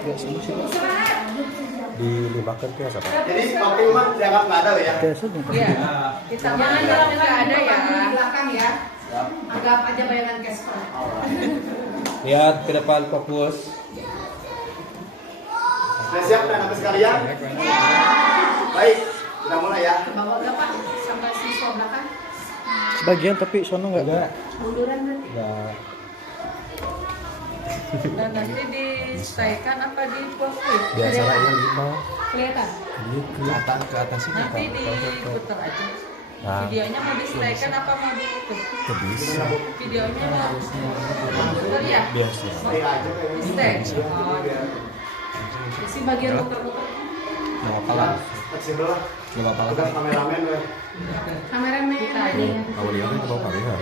Ya semua sih. Dilimpahkan ke siapa? Jadi kopi mah dianggap nggak ada ya? Iya. Kita jangan bilang nggak ada ya. Di belakang ya. Anggap aja bayangan Casper. Lihat ke depan, fokus. Sudah siap anak sekalian? Baik, kita mulai ya. Ke bawah nggak Pak? Sampai siswa belakang. Sebagian tapi sono enggak ada. Munduran berarti. Enggak. Dan nanti disesuaikan apa di post-it? Biasanya 5. Kelihatan? Ini kelihatan ke atas ini. Nanti diputar aja. Nah, Videonya mau disesuaikan apa mau ditutup? itu bisa. Videonya mau diputar ya? Biasa. Baik aja kayak ini. Di-stay? Oh. Isi bagian muter-muter. Enggak apa lah. Fleksibel lah. Enggak apa Bukan kameramen weh. Kameramen kita aja ya. Kalau dia kan mau kamera.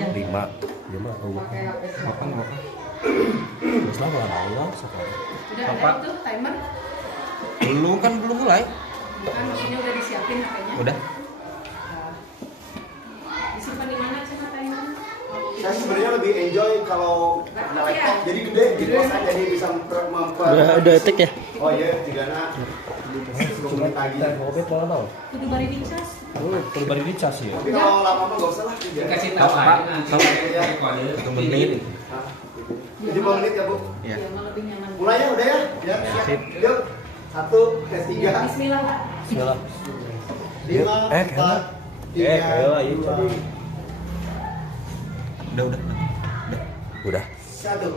Yang 5. Dia mah tahu. pakai HP. Apa enggak apa. Terus lah kalau sekarang. Udah ada itu timer? Belum mulai. Kan maksudnya udah disiapin HP-nya. Udah. Disimpan di mana cara timer? Saya sebenarnya lebih enjoy kalau ada laptop jadi gede gitu saya jadi bisa Udah etik ya? Oh iya, tigana 10 menit lagi. Kopi pola tau. Kudu bari dicas. Perlu bari dicas ya. Tapi kalau lama mah nggak usah lah. Kasih tahu aja nanti. 1 menit. 70 menit ya Bu. Iya. Ya, malah lebih nyaman. Mulai ya udah ya. Ya. Sip. Yuk. 1, tes 3. Bismillah, Pak. Bismillah. 5, 4, 3, ayo ayo. 2, Udah. 1.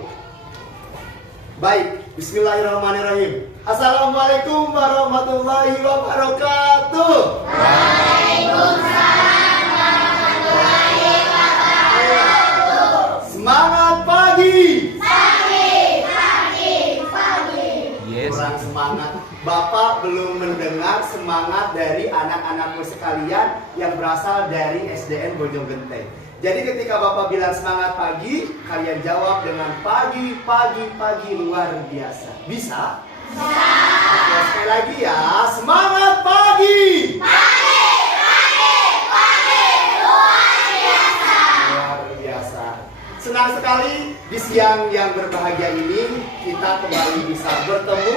Baik, bismillahirrahmanirrahim. Assalamualaikum warahmatullahi wabarakatuh. Semangat pagi. Yes. Kurang semangat. Bapak belum mendengar semangat dari anak-anakmu sekalian yang berasal dari SDN Bojonggede. Jadi ketika Bapak bilang semangat pagi, kalian jawab dengan pagi, pagi, pagi luar biasa. Bisa? Bisa. Oke, sekali lagi ya. Semangat pagi. Luar biasa. Senang sekali di siang yang berbahagia ini kita kembali bisa bertemu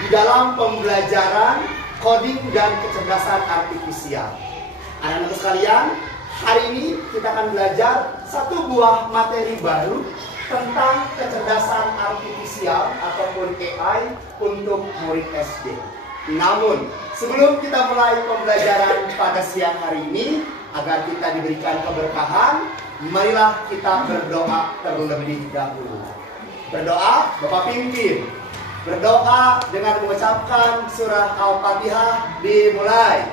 di dalam pembelajaran coding dan kecerdasan artifisial. Anak-anak sekalian, hari ini kita akan belajar satu buah materi baru tentang kecerdasan artifisial ataupun AI untuk murid SD. Namun, sebelum kita mulai pembelajaran pada siang hari ini, agar kita diberikan keberkahan, marilah kita berdoa terlebih dahulu. Berdoa, Bapak pimpin. Berdoa dengan mengucapkan surah Al-Fatihah dimulai.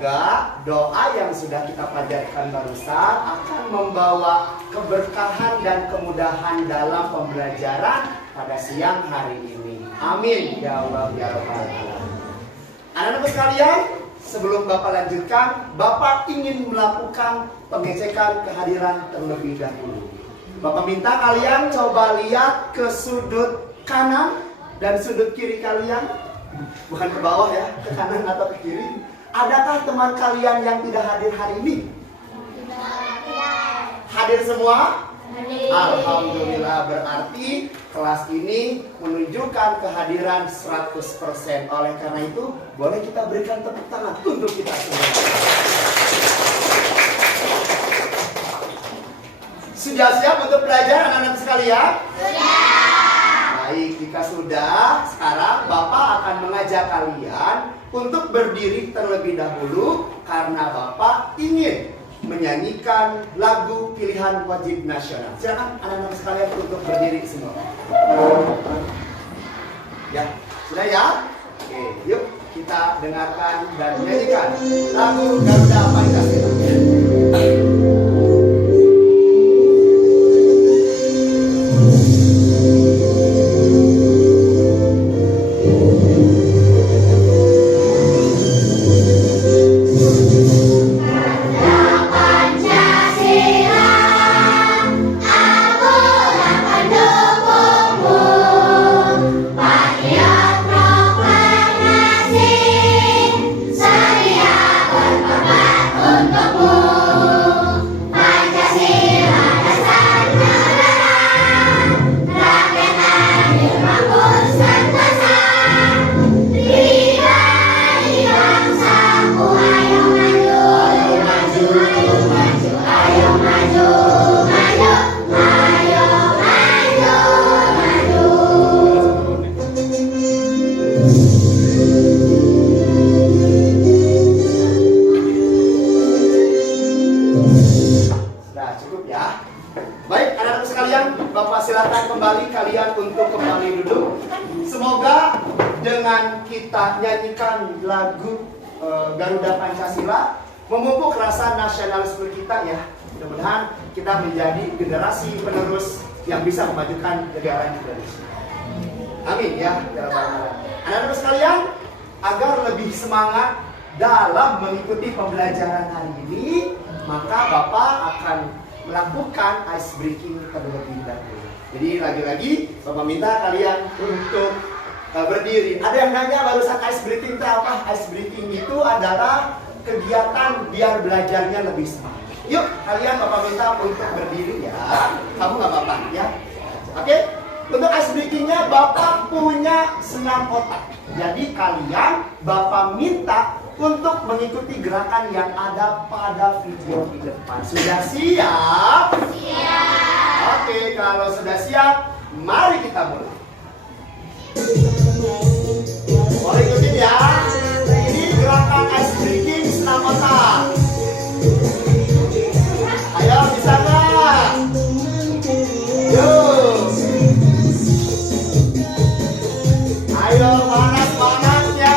Semoga doa yang sudah kita pelajari barusan akan membawa keberkahan dan kemudahan dalam pembelajaran pada siang hari ini. Amin ya Allah ya Rabbal Alamin. Anak-anak sekalian, sebelum Bapak lanjutkan, Bapak ingin melakukan pengecekan kehadiran terlebih dahulu. Bapak minta kalian coba lihat ke sudut kanan dan sudut kiri kalian. Bukan ke bawah ya, ke kanan atau ke kiri. Adakah teman kalian yang tidak hadir hari ini? Hadir semua? Alhamdulillah, berarti kelas ini menunjukkan kehadiran 100%. Oleh karena itu, boleh kita berikan tepuk tangan untuk kita semua. Sudah siap untuk belajar anak-anak sekalian? Baik, jika sudah, sekarang Bapak akan mengajak kalian untuk berdiri terlebih dahulu karena Bapak ingin menyanyikan lagu pilihan wajib nasional. Silakan anak-anak sekalian untuk berdiri semua. Ya, sudah ya? Oke, yuk kita dengarkan dan nyanyikan lagu Garuda Pancasila. Nyanyikan lagu Garuda Pancasila, memupuk rasa nasionalisme kita ya. Mudah-mudahan kita menjadi generasi penerus yang bisa memajukan negara Indonesia. Amin ya. Anak-anak sekalian, agar lebih semangat dalam mengikuti pembelajaran hari ini, maka Bapak akan melakukan ice breaking terlebih dahulu. Jadi lagi-lagi Bapak minta kalian untuk berdiri. Ada yang nanya barusan ice breaking itu apa? Ice breaking itu adalah kegiatan biar belajarnya lebih semangat. Yuk, kalian Bapak minta untuk berdiri ya. Kamu nggak apa-apa ya. Oke? Untuk ice breakingnya Bapak punya senam otak. Jadi kalian Bapak minta untuk mengikuti gerakan yang ada pada video di depan. Sudah siap? Siap. Oke, kalau sudah siap, mari kita mulai. Boleh ikutin ya. Ini gerakan ice breaking senam otak. Ayo, bisa nggak? Yuk. Ayo, panas-panasnya.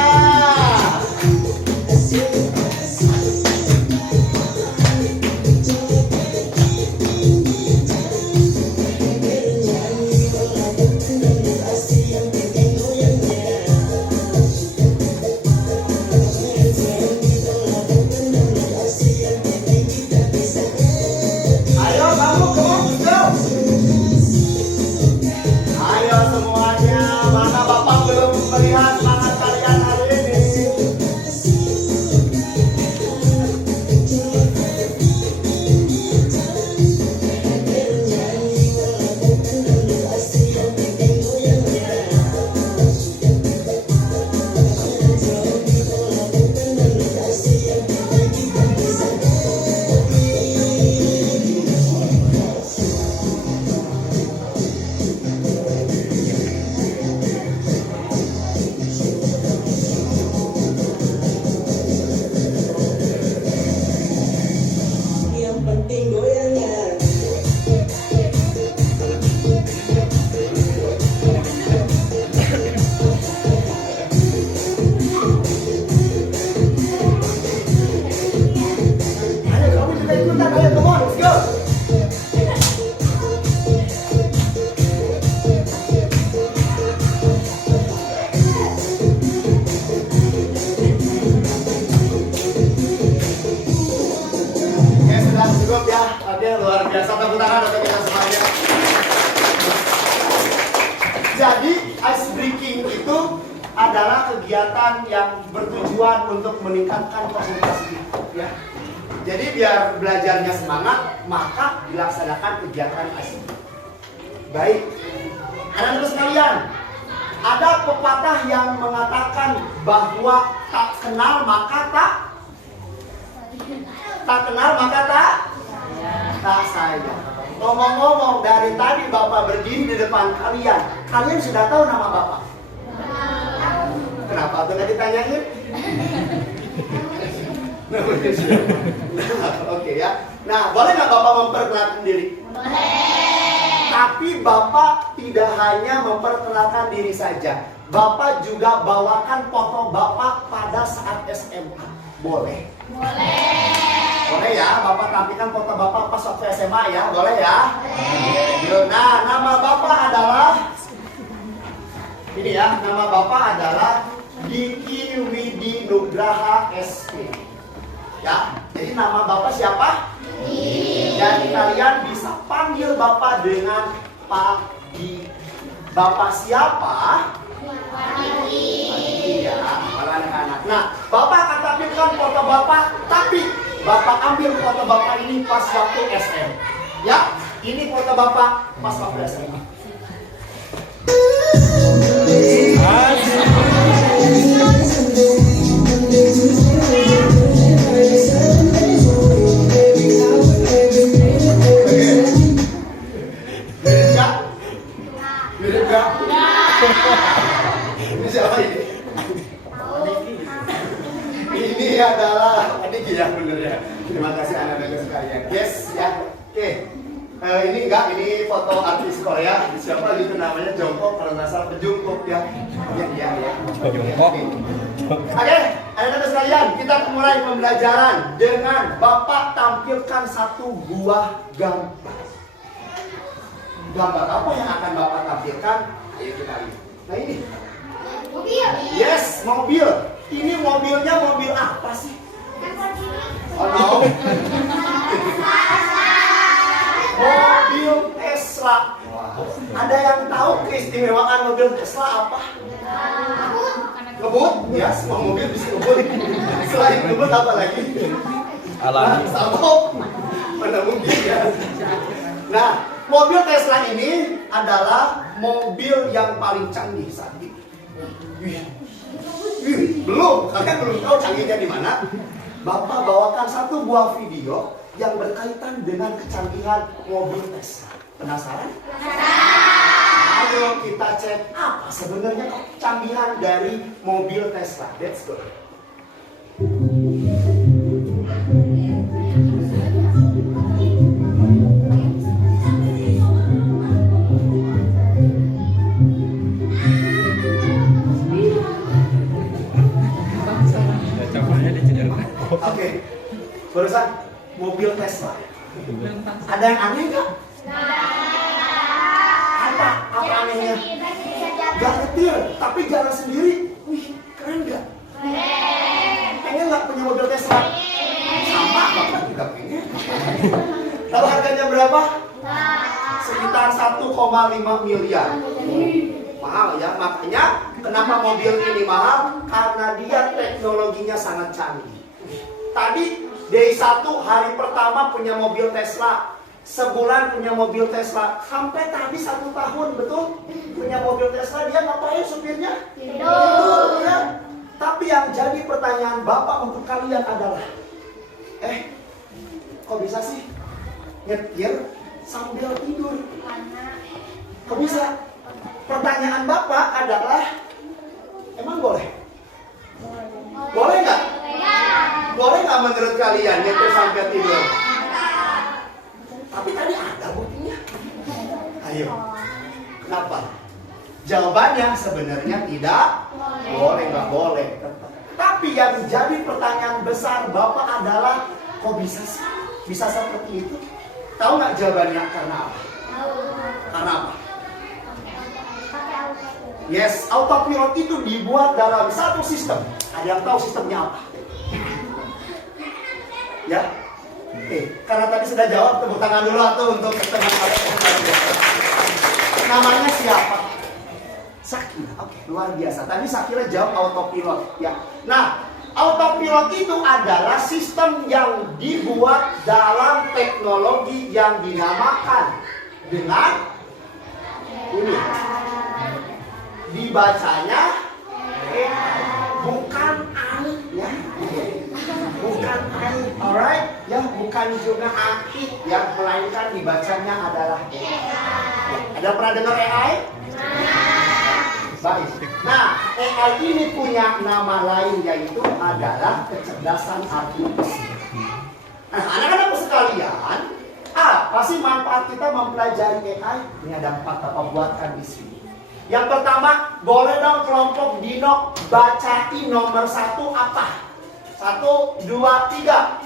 Luar biasa, tepuk tangan untuk kita semuanya. Jadi ice breaking itu adalah kegiatan yang bertujuan untuk meningkatkan konsentrasi ya. Jadi biar belajarnya semangat, maka dilaksanakan kegiatan ice breaking. Baik, anak-anak sekalian, ada pepatah yang mengatakan bahwa tak kenal maka tak kenal maka tak sayang. Ngomong-ngomong, dari tadi Bapak berdiri di depan kalian, kalian sudah tahu nama Bapak? Kenapa tuh nggak ditanyain? Oke ya. Nah, boleh nggak Bapak memperkenalkan diri? Tapi Bapak tidak hanya memperkenalkan diri saja. Bapak juga bawakan foto Bapak pada saat SMA. Boleh? Boleh ya, Bapak tampilkan foto Bapak pas waktu SMA ya, boleh ya? Boleh. Nah, nama Bapak adalah ini ya, nama Bapak adalah Diki Widi Nugraha SP. Ya, jadi nama Bapak siapa? Dan kalian bisa panggil Bapak dengan Pak Diki. Bapak siapa? Pak Diki ya, para anak-anak. Nah, Bapak akan tampilkan foto Bapak, tapi Bapak ambil foto Bapak ini pas waktu SM. Ya, ini foto Bapak pas waktu SM. Mirip gak? Ini siapa ini? Ini adalah adik ya, bener ya. Terima kasih anak-anak sekalian. Yes ya. Oke. Ini enggak, ini foto artis Korea. Siapa gitu namanya, Jongkok kalau nggak salah, Jongkok ya. Ya. Jongkok. Oke, anak-anak sekalian, kita mulai pembelajaran dengan Bapak tampilkan satu buah gambar. Gambar apa yang akan Bapak tampilkan? Ayo kita lihat. Nah ini. Mobil. Yes, mobil. Ini mobilnya mobil apa sih? Oh no. Mobil Tesla. Ada yang tahu keistimewaan mobil Tesla apa? Ngebut? Ya, semua mobil bisa ngebut. Selain ngebut apa lagi? Alami. Sabuk. Mana mungkin ya. Nah, mobil Tesla ini adalah mobil yang paling canggih saat ini. Belum, kalian belum tahu canggihnya di mana? Bapak bawakan satu buah video yang berkaitan dengan kecanggihan mobil Tesla. Penasaran? Ayo kita cek apa sebenarnya kecanggihan dari mobil Tesla. Let's go. Oke, barusan mobil Tesla. Ada yang aneh nggak? Apa anehnya? Gak kecil, tapi jalan sendiri. Wih, keren nggak? Pengen nggak punya mobil Tesla? Sama, Bapak juga pengen. Tahu harganya berapa? Sekitar 1,5 miliar. Mahal ya, makanya kenapa mobil ini mahal? Karena dia teknologinya sangat canggih. Tadi day 1 hari pertama punya mobil Tesla, sebulan punya mobil Tesla, sampai tadi 1 tahun, betul? Punya mobil Tesla, dia ngapain supirnya? Tidur ya. Tapi yang jadi pertanyaan Bapak untuk kalian adalah, kok bisa sih nyetir sambil tidur? Kok bisa? Pertanyaan Bapak adalah, emang boleh? Boleh nggak? Boleh nggak menurut kalian nyetir sampai tidur? Tapi tadi ada buktinya. Ayo, kenapa? Jawabannya sebenarnya tidak boleh, nggak boleh. Tapi yang jadi pertanyaan besar Bapak adalah, kok bisa sih? Bisa seperti itu? Tahu nggak jawabannya karena apa? Karena apa? Yes, autopilot itu dibuat dalam satu sistem. Ada yang tahu sistemnya apa? Ya? Karena tadi sudah jawab, tepuk tangan dulu atau untuk teman kalian. Namanya siapa? Sakina. Oke, luar biasa. Tadi Sakina jawab autopilot, ya. Nah, autopilot itu adalah sistem yang dibuat dalam teknologi yang dinamakan dengan ini. Dibacanya bukan AI ya, bukan AI, alright ya, bukan juga AI ya, melainkan dibacanya adalah AI. Ada pernah dengar AI? Baik. Nah, AI ini punya nama lain, yaitu adalah kecerdasan artifisial. Nah, anak-anak sekalian, saat kita mempelajari AI, ini ada 4 Bapak buatkan di sini. Yang pertama, boleh dong kelompok Dino bacain nomor 1 apa? 1, 2, 3.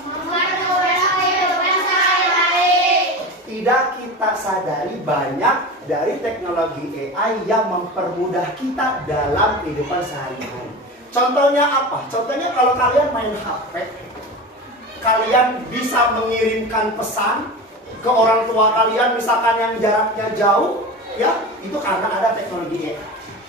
Tidak kita sadari banyak dari teknologi AI yang mempermudah kita dalam kehidupan sehari-hari. Contohnya apa? Contohnya kalau kalian main HP, kalian bisa mengirimkan pesan ke orang tua kalian, misalkan yang jaraknya jauh, ya, itu karena ada teknologi AI.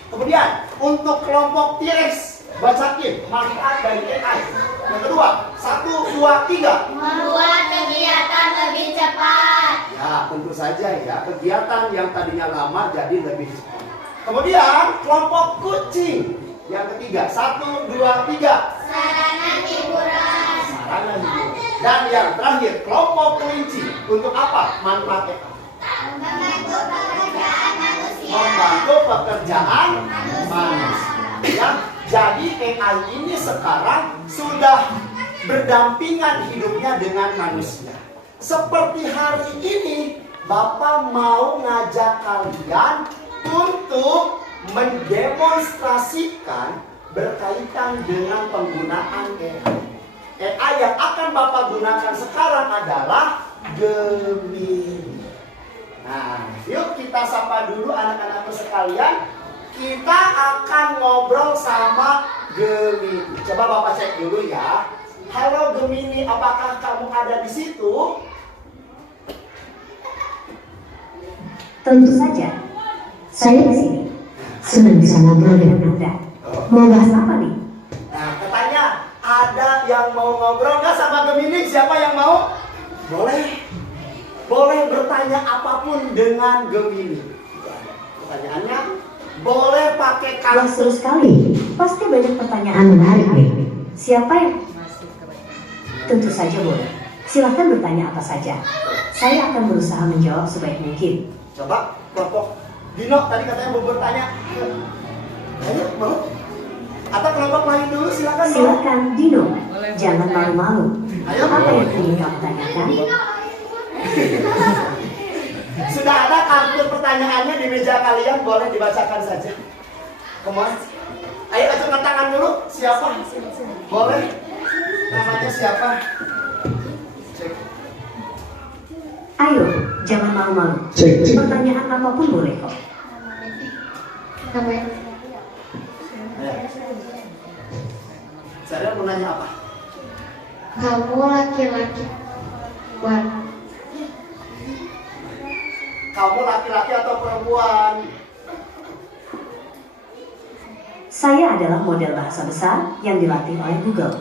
Kemudian untuk kelompok T-Rex, bacain manfaat dari AI. Yang kedua, 1, 2, 3. Membuat kegiatan lebih cepat. Ya, tentu saja ya, kegiatan yang tadinya lama jadi lebih cepat. Kemudian kelompok kucing. Yang ketiga, 1, 2, 3. Sarana hiburan. Sarana hiburan. Dan yang terakhir, kelompok kelinci. Untuk apa manfaatnya? Membantu pekerjaan manusia. Membantu pekerjaan manusia. Ya, jadi AI ini sekarang sudah berdampingan hidupnya dengan manusia. Seperti hari ini, Bapak mau ngajak kalian untuk mendemonstrasikan berkaitan dengan penggunaan AI. AI yang akan Bapak gunakan sekarang adalah Gemini. Nah, yuk kita sapa dulu anak-anakku sekalian. Kita akan ngobrol sama Gemini. Coba Bapak cek dulu ya. Halo Gemini, apakah kamu ada di situ? Tentu saja, saya di sini. Senang bisa ngobrol dengan Anda. Mau bahas apa nih? Nah, katanya ada yang mau ngobrol nggak sama Gemini? Siapa yang mau? Boleh. Boleh bertanya apapun dengan Gemini. Pertanyaannya, boleh pakai Wah, kartu. seru sekali. Pasti banyak pertanyaan menarik nih. Siapa yang? Tentu saja boleh. Silahkan bertanya apa saja. Saya akan berusaha menjawab sebaik mungkin. Coba kelompok Dino tadi katanya mau bertanya. Ayo, mau? Atau kelompok lain dulu silakan. Mau? Silakan Dino. Jangan malu-malu. Ayo. Apa yang ingin kamu tanyakan? Sudah ada kartu pertanyaannya di meja kalian, boleh dibacakan saja. Come on. Ayo acungkan tangan dulu. Siapa? Boleh. Namanya siapa? Cek. Ayo, jangan malu-malu. Pertanyaan apapun boleh kok. Ayo. Saya mau nanya apa? Kamu laki-laki. Buat. Kamu laki-laki atau perempuan? Saya adalah model bahasa besar yang dilatih oleh Google.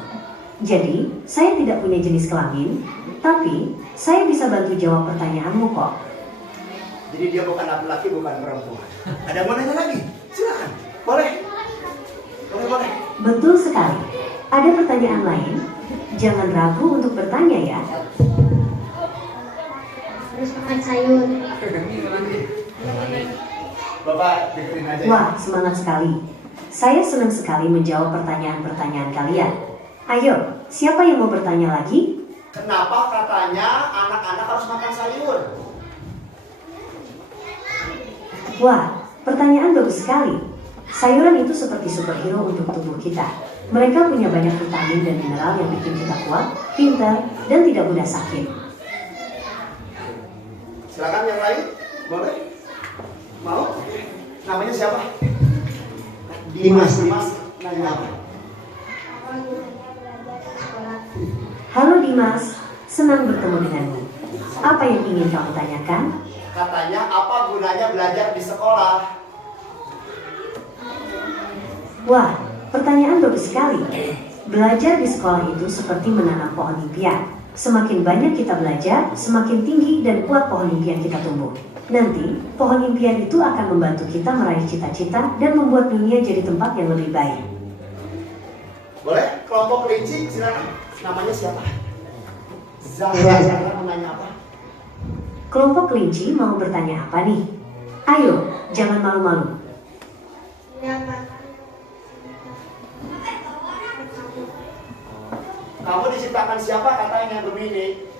Jadi, saya tidak punya jenis kelamin, tapi saya bisa bantu jawab pertanyaanmu kok. Jadi dia bukan laki-laki, bukan perempuan. Ada yang mau nanya lagi? Silakan. Boleh. Boleh. Betul sekali. Ada pertanyaan lain? Jangan ragu untuk bertanya ya. Terus makan sayur. Bapak dengerin aja. Ya. Wah, semangat sekali. Saya senang sekali menjawab pertanyaan-pertanyaan kalian. Ayo, siapa yang mau bertanya lagi? Kenapa katanya anak-anak harus makan sayur? Wah, pertanyaan bagus sekali. Sayuran itu seperti superhero untuk tubuh kita. Mereka punya banyak vitamin dan mineral yang bikin kita kuat, pintar, dan tidak mudah sakit. Silakan yang lain, boleh? Mau? Namanya siapa? Dimas. Nanya apa? Halo Dimas, senang bertemu denganmu. Apa yang ingin kamu tanyakan? Katanya apa gunanya belajar di sekolah? Wah, pertanyaan bagus sekali. Belajar di sekolah itu seperti menanam pohon impian. Semakin banyak kita belajar, semakin tinggi dan kuat pohon impian kita tumbuh. Nanti, pohon impian itu akan membantu kita meraih cita-cita dan membuat dunia jadi tempat yang lebih baik. Boleh? Kelompok kelinci, silakan. Namanya siapa? Zahra menanya apa? Kelompok kelinci mau bertanya apa nih? Ayo, jangan malu-malu. Kamu diciptakan siapa? Katanya yang Gemini.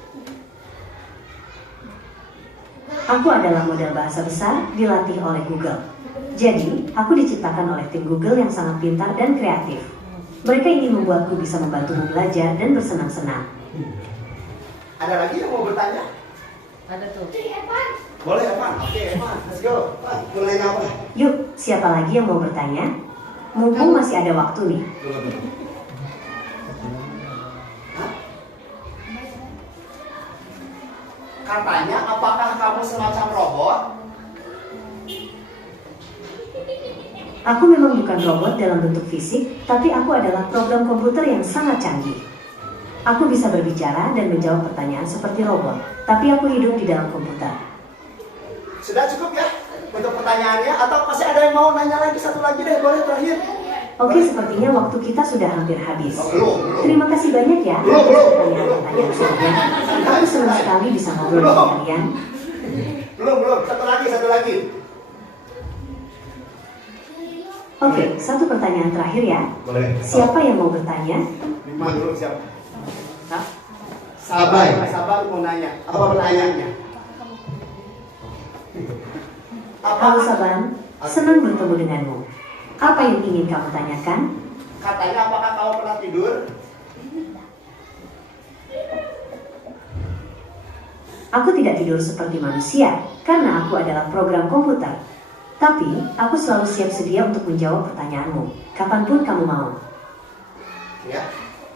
Aku adalah model bahasa besar dilatih oleh Google. Jadi, aku diciptakan oleh tim Google yang sangat pintar dan kreatif. Mereka ingin membuatku bisa membantumu belajar dan bersenang-senang. Ada lagi yang mau bertanya? Ada tuh. Boleh Evan? Oke Evan, let's go. Mulai apa? Yuk, siapa lagi yang mau bertanya? Mumpung masih ada waktu nih. Katanya, apakah kamu semacam robot? Aku memang bukan robot dalam bentuk fisik, tapi aku adalah program komputer yang sangat canggih. Aku bisa berbicara dan menjawab pertanyaan seperti robot, tapi aku hidup di dalam komputer. Sudah cukup ya untuk pertanyaannya? Atau masih ada yang mau nanya lagi? Satu lagi deh, boleh terakhir. Oke, sepertinya waktu kita sudah hampir habis. Oh, belum. Terima kasih banyak ya Belum. atas pertanyaan-pertanyaan saya. Aku senang sekali bisa ngobrol dengan kalian. Belum. Satu lagi. Oke, satu pertanyaan terakhir ya. Boleh. Siapa yang mau bertanya? Lima dulu siapa? Hah? Sabar mau nanya. Apa pertanyaannya? Halo Saban, senang bertemu denganmu. Apa yang ingin kamu tanyakan? Katanya apakah kamu pernah tidur? Aku tidak tidur seperti manusia, karena aku adalah program komputer. Tapi, aku selalu siap sedia untuk menjawab pertanyaanmu, kapanpun kamu mau. Ya,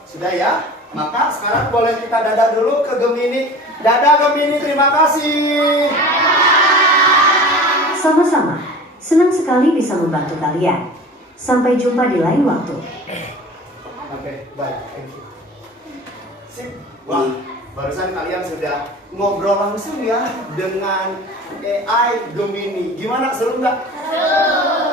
sudah ya. Maka sekarang boleh kita dadah dulu ke Gemini. Dadah Gemini, terima kasih. Sama-sama, senang sekali bisa membantu kalian. Sampai jumpa di lain waktu. Oke, baik. Thank you. Sip. Wah, barusan kalian sudah ngobrol langsung ya dengan AI Gemini. Gimana, seru nggak?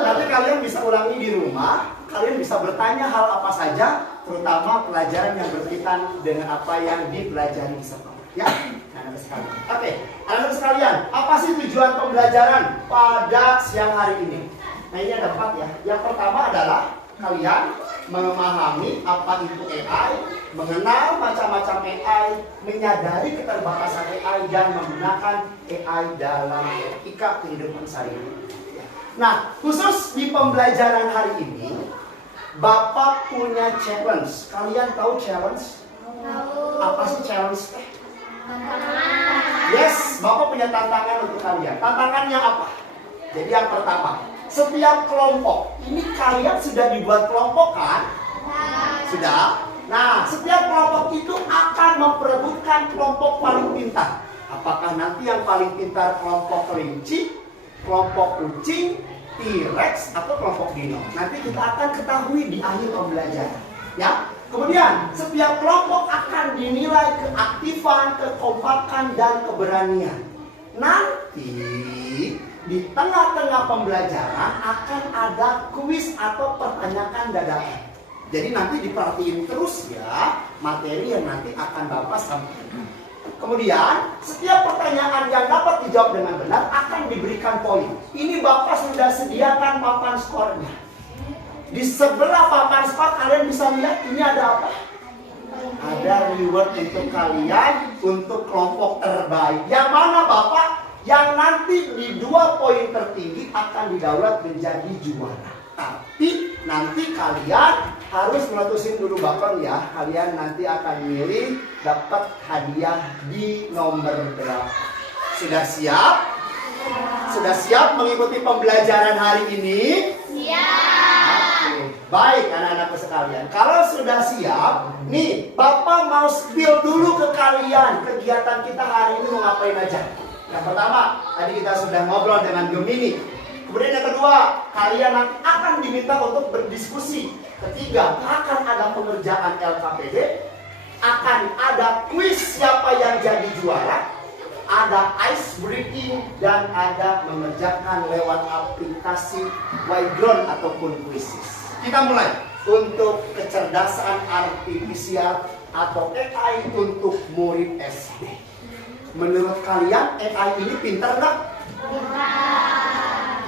Nanti kalian bisa ulangi di rumah. Kalian bisa bertanya hal apa saja, terutama pelajaran yang berkaitan dengan apa yang dipelajari di sekolah. Ya, anak-anak sekalian. Oke, anak-anak sekalian, apa sih tujuan pembelajaran pada siang hari ini? Nah, ini ada 4 ya. Yang pertama adalah kalian memahami apa itu AI, mengenal macam-macam AI, menyadari keterbatasan AI, dan menggunakan AI dalam etika kehidupan sehari-hari. Nah, khusus di pembelajaran hari ini, Bapak punya challenge. Kalian tahu challenge? Apa sih challenge? Yes, Bapak punya tantangan untuk kalian. Tantangannya apa? Jadi yang pertama, setiap kelompok, ini kalian sudah dibuat kelompok kan? Sudah? Nah, setiap kelompok itu akan memperebutkan kelompok paling pintar. Apakah nanti yang paling pintar kelompok kelinci, kelompok kucing, T-Rex, atau kelompok dino? Nanti kita akan ketahui di akhir pembelajaran. Ya. Kemudian, setiap kelompok akan dinilai keaktifan, kekompakan, dan keberanian. Nanti di tengah-tengah pembelajaran akan ada kuis atau pertanyaan dadakan. Jadi nanti diperhatiin terus ya materi yang nanti akan Bapak sampaikan. Kemudian setiap pertanyaan yang dapat dijawab dengan benar akan diberikan poin. Ini Bapak sudah sediakan papan skornya. Di sebelah papan skor kalian bisa lihat ini ada apa? Ada reward untuk kalian untuk kelompok terbaik. Yang mana Bapak? Yang nanti di 2 poin tertinggi akan didaulat menjadi juara. Tapi nanti kalian harus meletusin dulu bakal ya. Kalian nanti akan milih dapat hadiah di nomor berapa. Sudah siap? Sudah siap mengikuti pembelajaran hari ini? Siap. Oke. Baik anak-anakku sekalian. Kalau sudah siap, nih Bapak mau spill dulu ke kalian kegiatan kita hari ini mau ngapain aja. Yang pertama, tadi kita sudah ngobrol dengan Gemini. Kemudian yang kedua, kalian nanti akan diminta untuk berdiskusi. Ketiga, akan ada pengerjaan LKPD. Akan ada kuis siapa yang jadi juara. Ada ice breaking dan ada mengerjakan lewat aplikasi Yground ataupun Quizzes. Kita mulai untuk kecerdasan artifisial atau AI untuk murid SD. Menurut kalian AI ini pintar nggak?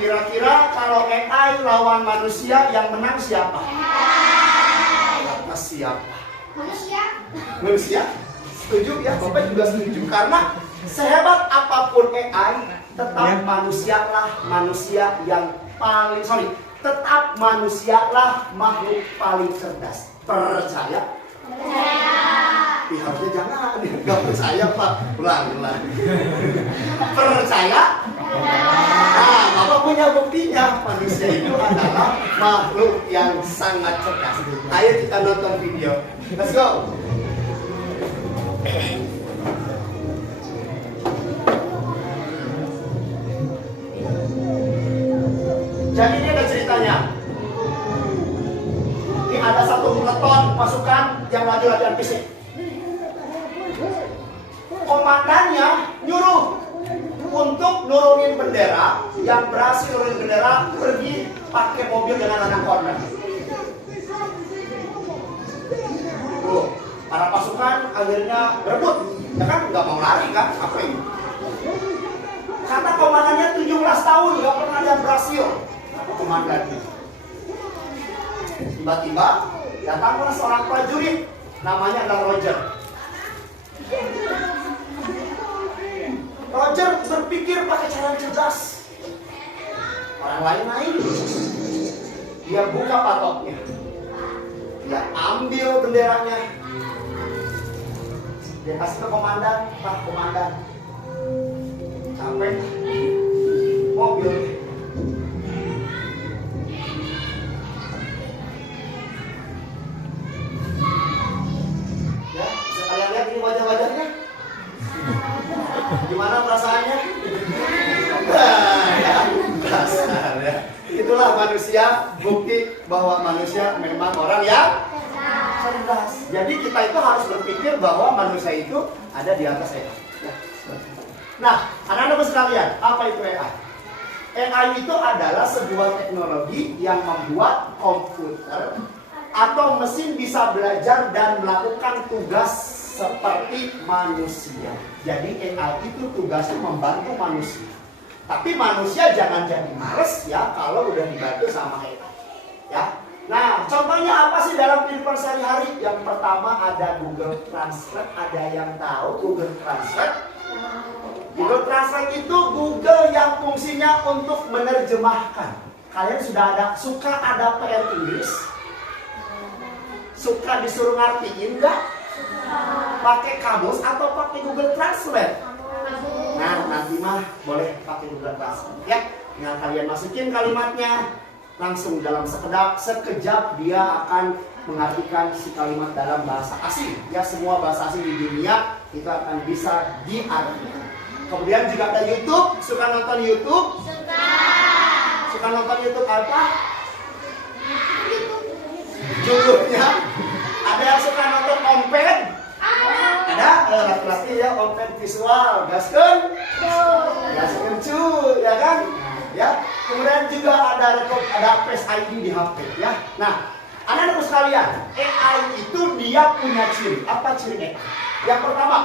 Kira-kira kalau AI lawan manusia yang menang siapa? Siapa? Manusia. Manusia? Setuju ya? Bapak juga setuju karena Sehebat apapun AI, tetap manusialah makhluk paling cerdas. Percaya? Harusnya jangan, nggak percaya Pak. Ulang. Percaya? Nah, Bapak punya buktinya. Manusia itu adalah makhluk yang sangat cerdas. Ayo kita nonton video. Let's go. Jadi ini ada ceritanya. Ini ada satu peleton pasukan yang lagi latihan fisik. Komandannya nyuruh untuk nurunin bendera. Yang berhasil nurunin bendera pergi pakai mobil dengan anak korban. Tuh, para pasukan akhirnya berebut. Ya kan nggak mau lari kan? Apa ini? Kata komandannya 17 tahun nggak pernah ada yang berhasil. Komandannya. Tiba-tiba datanglah seorang prajurit, namanya adalah Roger. Roger berpikir pakai cara yang cerdas. Orang lain, dia buka patoknya, dia ambil benderanya, dia kasih ke komandan. Pak komandan, capek mobil. Kalian lihat ini wajah-wajahnya, gimana perasaannya? Ya. Itulah manusia, bukti bahwa manusia memang orang yang cerdas. Jadi kita itu harus berpikir bahwa manusia itu ada di atas AI. Nah, anak-anak sekalian, apa itu AI? AI itu adalah sebuah teknologi yang membuat komputer atau mesin bisa belajar dan melakukan tugas seperti manusia. Jadi AI itu tugasnya membantu manusia. Tapi manusia jangan jadi males ya kalau udah dibantu sama AI. Ya. Nah, contohnya apa sih dalam kehidupan sehari-hari? Yang pertama ada Google Translate. Ada yang tahu Google Translate? Google Translate itu Google yang fungsinya untuk menerjemahkan. Kalian suka ada PR Inggris? Suka disuruh ngartiin enggak? Pakai kamus atau pakai Google Translate? Nah, nanti mah boleh pakai Google Translate ya. Tinggal kalian masukin kalimatnya, langsung dalam sekejap dia akan mengartikan si kalimat dalam bahasa asing. Ya, semua bahasa asing di dunia itu akan bisa diartikan. Kemudian juga ada YouTube. Suka nonton YouTube? Suka nonton YouTube apa? Judulnya. Ada yang suka nonton Ompet? Ada? Laki-laki ya, Ompet visual. Gaskeun? Gaskeun cuy, ya kan? Ya. Kemudian juga ada Face ID di HP ya. Nah, anak-anak sekalian, AI itu dia punya ciri. Apa ciri AI? Yang pertama,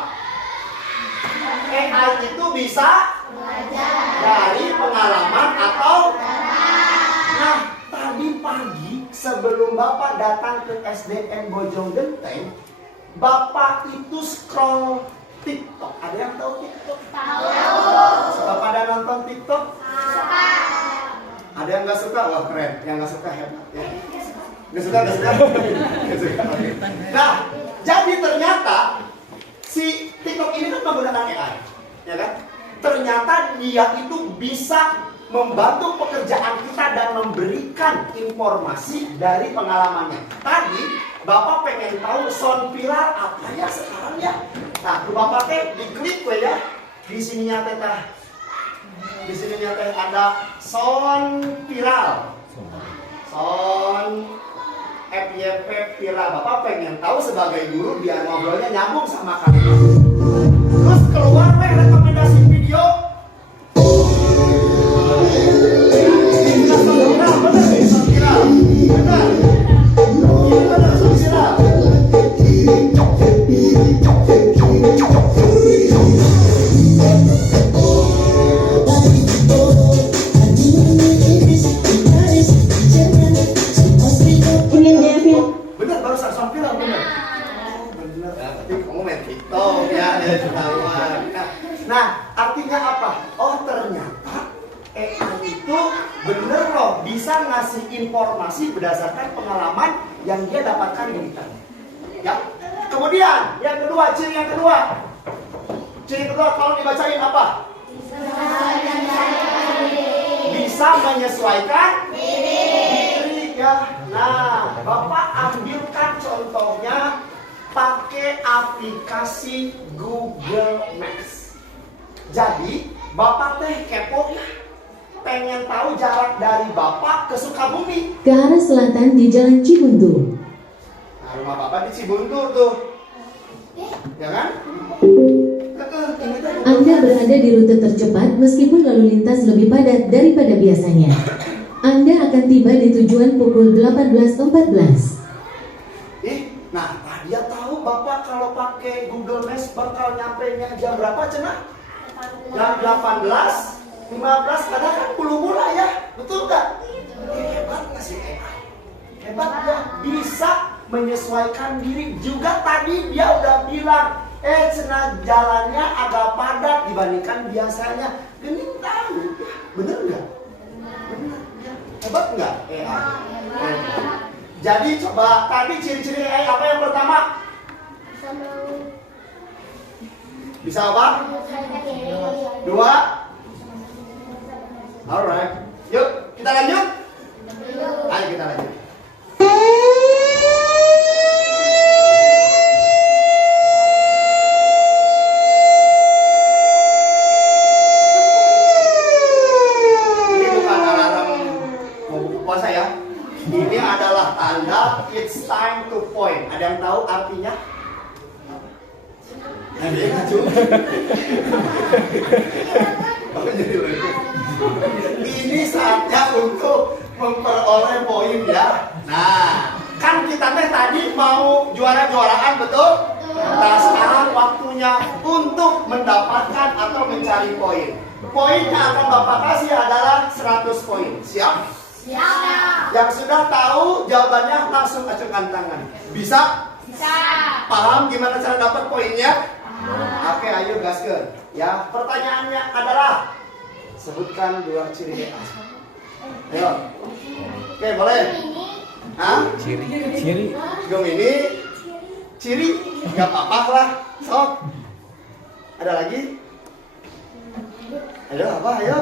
AI itu bisa dari pengalaman atau nah, tadi pagi sebelum Bapak datang ke SDN Bojong Genteng, Bapak itu scroll TikTok. Ada yang tahu TikTok? Tahu. Suka pada nonton TikTok? Suka. Ada yang nggak suka? Wah keren. Yang nggak suka hebat ya. Nggak suka? Nggak suka. Nah, jadi ternyata si TikTok ini kan menggunakan AI, ya kan? Ternyata dia itu bisa membantu pekerjaan kita dan memberikan informasi dari pengalamannya. Tadi Bapak pengen tahu sound viral apa ya sekarang ya? Nah, Bapak diklik ya. Di sininya teh ada sound viral. Sound FYP viral. Bapak pengen tahu sebagai guru biar ngobrolnya nyambung sama kalian. Terus keluar rekomendasi video. Bener, baru sound viral bener. Bener, tapi kamu main TikTok ya. Nah, artinya apa? Oh, ternyata AI itu bener loh bisa ngasih informasi berdasarkan pengalaman yang dia dapatkan di internet. Ya. Kemudian yang kedua, ciri yang kedua. Ciri kedua kalau dibacain apa? Bisa menyesuaikan diri ya. Nah, Bapak ambilkan contohnya pakai aplikasi Google Maps. Jadi, Bapak teh kepo ya, pengen tahu jarak dari Bapak ke Sukabumi. Ke arah selatan di Jalan Cibuntu. Nah, rumah Bapak di Cibuntu tuh. Ya kan? Anda berada di rute tercepat meskipun lalu lintas lebih padat daripada biasanya. Anda akan tiba di tujuan pukul 18.14. Nah, dia tahu Bapak kalau pakai Google Maps bakal nyampe-nya jam berapa, cenah? Jam 18.15, kadang kan 10 mulai ya, betul nggak? Hebat nggak sih AI? Hebat ya, bisa menyesuaikan diri. Juga tadi dia udah bilang, cenah jalannya agak padat dibandingkan biasanya. Gening tahu, bener nggak? Bener, ya. Hebat nggak AI? Jadi coba tadi ciri-ciri AI apa yang pertama? Bisa apa? Dua. Alright. Yuk, kita lanjut. Ayo kita lanjut. Ini bukan alarm mau buka puasa ya. Ini adalah tanda it's time to point. Ada yang tahu artinya? Ada yang ngacu? Ini saatnya untuk memperoleh poin ya. Nah, kan kita teh tadi mau juara-juaraan, betul? Nah, sekarang waktunya untuk mendapatkan atau mencari poin. Poin yang akan Bapak kasih adalah 100 poin. Siap? Yang sudah tahu jawabannya langsung acungkan tangan. Bisa? Bisa. Paham gimana cara dapat poinnya? Oke, ayo gaskeun. Ya, pertanyaannya adalah sebutkan 2 ciri AI. Ayo. Oke, boleh? Hah? Ciri. Gemini. Ciri? Gak apa-apa lah. Sok. Ada lagi? Ayo, apa? Ayo.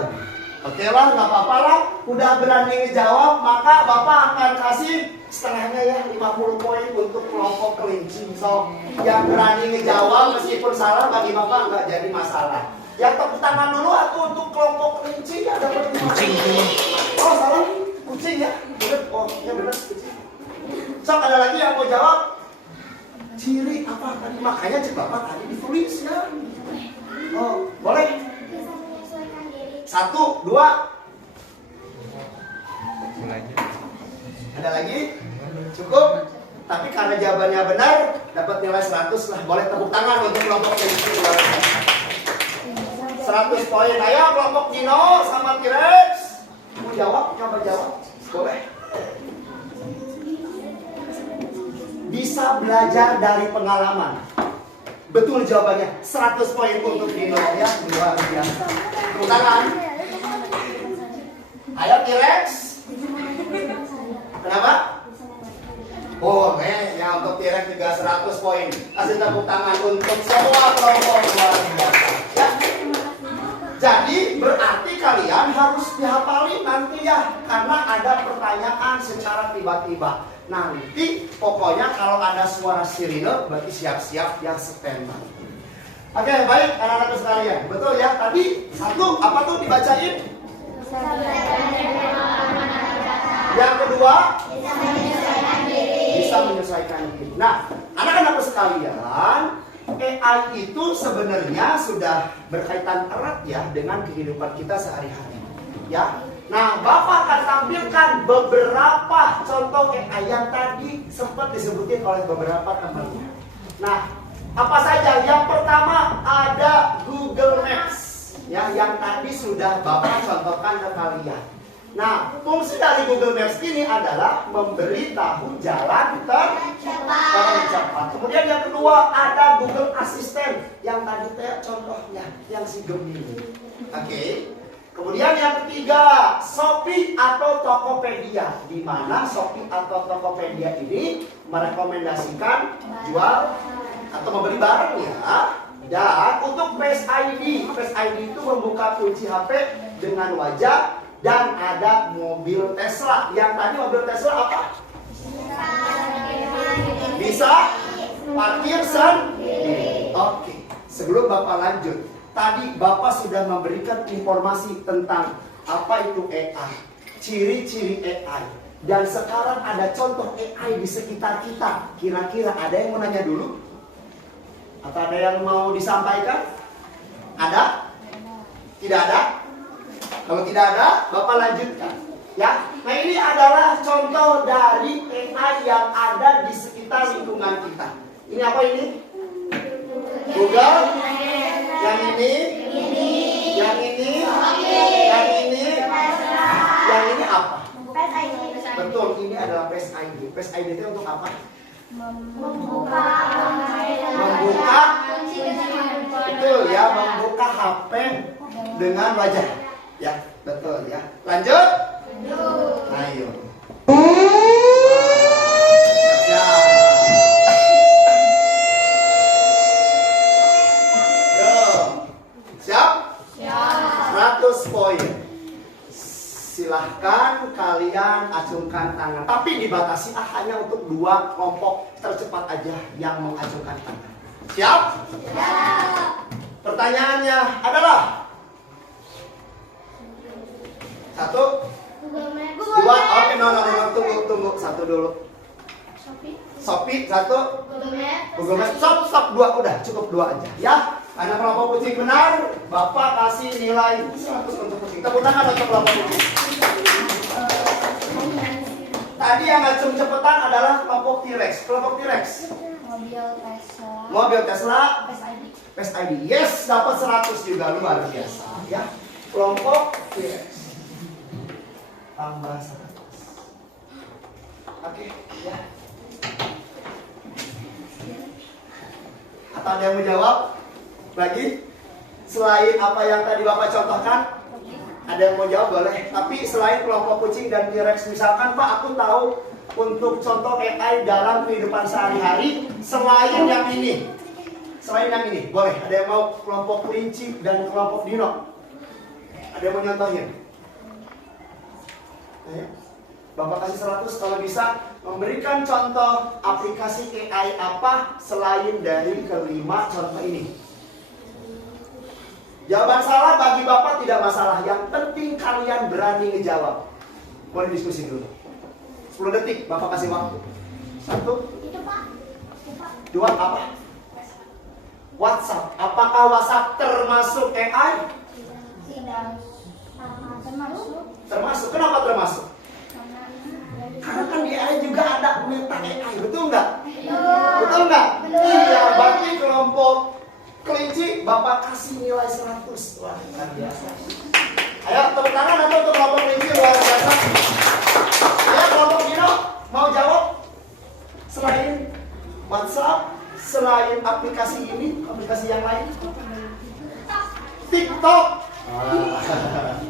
Oke lah, nggak apa-apa lah. Udah berani ngejawab, maka Bapak akan kasih setengahnya ya, 50 poin untuk kelompok kelinci. So, yang berani ngejawab meskipun salah bagi Bapak nggak jadi masalah. Yang tepuk tangan dulu aku untuk kelompok kelinci ya, dapat 50. Oh salah, kucing ya. Bener, oh ya bener kucing. So, ada lagi yang mau jawab? Ciri apa tadi? Makanya cek Bapak tadi ditulis ya. Oh, boleh? 1, 2. Ada lagi? Cukup? Tapi karena jawabannya benar, dapat nilai 100 lah. Boleh tepuk tangan untuk kelompok kelinci. 100 poin. Ayo kelompok Dino sama T-Rex. Mau jawab? Coba jawab. Boleh? Bisa belajar dari pengalaman. Betul jawabannya. 100 poin untuk Dino ya. Luar biasa. Tepuk tangan. Ayo T-Rex. Kenapa? Oh, ya untuk T-Rex juga 100 poin. Kasih tepuk tangan untuk semua kelompok luar biasa. Ya. Jadi berarti kalian harus dihafalin nanti ya, karena ada pertanyaan secara tiba-tiba. Nanti pokoknya kalau ada suara sirine berarti siap-siap ya, standby. Oke, baik anak-anak sekalian. Betul ya, tadi 1 apa tuh dibacain? Yang kedua, bisa menyesuaikan diri. Nah, anak-anak sekalian, AI itu sebenarnya sudah berkaitan erat ya dengan kehidupan kita sehari-hari. Ya. Nah, Bapak akan tampilkan beberapa contoh AI yang tadi sempat disebutin oleh beberapa temannya. Nah, apa saja? Yang pertama ada Google Maps. Ya, yang tadi sudah Bapak contohkan ke kalian. Nah, fungsi dari Google Maps ini adalah memberitahu jalan tercepat. Kemudian yang kedua ada Google Assistant yang tadi contohnya yang si Gemini. Oke. Kemudian yang ketiga Shopee atau Tokopedia, di mana Shopee atau Tokopedia ini merekomendasikan jual atau membeli barang ya. Dan untuk Face ID itu membuka kunci HP dengan wajah. Dan ada mobil Tesla. Yang tadi mobil Tesla apa? Bisa parkir sendiri. Oke. Sebelum Bapak lanjut, tadi Bapak sudah memberikan informasi tentang apa itu AI, ciri-ciri AI. Dan sekarang ada contoh AI di sekitar kita. Kira-kira ada yang mau nanya dulu? Atau ada yang mau disampaikan? Ada? Tidak ada? Kalau tidak ada, Bapak lanjutkan. Ya, nah ini adalah contoh dari AI yang ada di sekitar lingkungan kita. Ini apa ini? Google. Yang ini? Yang ini? Yang ini? Yang ini apa? Betul, ini adalah Face ID. Face ID itu untuk apa? Membuka. Betul ya, membuka HP dengan wajah. Ya, betul ya. Lanjut. Ayo. Siap? Siap. 100 poin. Silahkan kalian acungkan tangan. Tapi dibatasi hanya untuk 2 kelompok tercepat aja yang mengacungkan tangan. Siap? Siap. Pertanyaannya adalah 1, 2, oke, no, tunggu, 1 dulu. Shopee 1, Google Maps, stop, 2, udah, cukup 2 aja, ya. Karena kelompok kucing benar, Bapak kasih nilai 100 untuk kucing. Tepuk tangan untuk kelompok kucing. Tadi yang ngacung cepetan adalah kelompok T-Rex. Kelompok T-Rex. Mobil Tesla. Face ID. Yes, dapat 100 juga, luar biasa, ya. Kelompok T-Rex. Tambah 100. Oke, ya. Atau ada yang menjawab lagi? Selain apa yang tadi Bapak contohkan? Ada yang mau jawab boleh. Tapi selain kelompok kucing dan T-Rex, misalkan Pak, aku tahu untuk contoh AI dalam kehidupan sehari-hari selain yang ini. Selain yang ini, boleh. Ada yang mau kelompok kelinci dan kelompok dino? Ada yang mau nyontohin? Ayo. Bapak kasih 100 kalau bisa memberikan contoh aplikasi AI apa selain dari kelima contoh ini. Jawaban salah bagi Bapak tidak masalah. Yang penting kalian berani ngejawab. Boleh diskusi dulu. 10 detik Bapak kasih waktu. 1, 2, apa? WhatsApp. Apakah WhatsApp termasuk AI? Tidak. Termasuk. Kenapa termasuk? Karena kan di AI juga ada meta AI, betul nggak? Betul nggak? Iya, berarti kelompok kelinci Bapak kasih nilai 100. Wah, luar biasa. Ayo, tepuk tangan atau untuk kelompok kelinci luar biasa. Ayo, kelompok dino mau jawab? Selain WhatsApp, selain aplikasi ini, aplikasi yang lain? TikTok.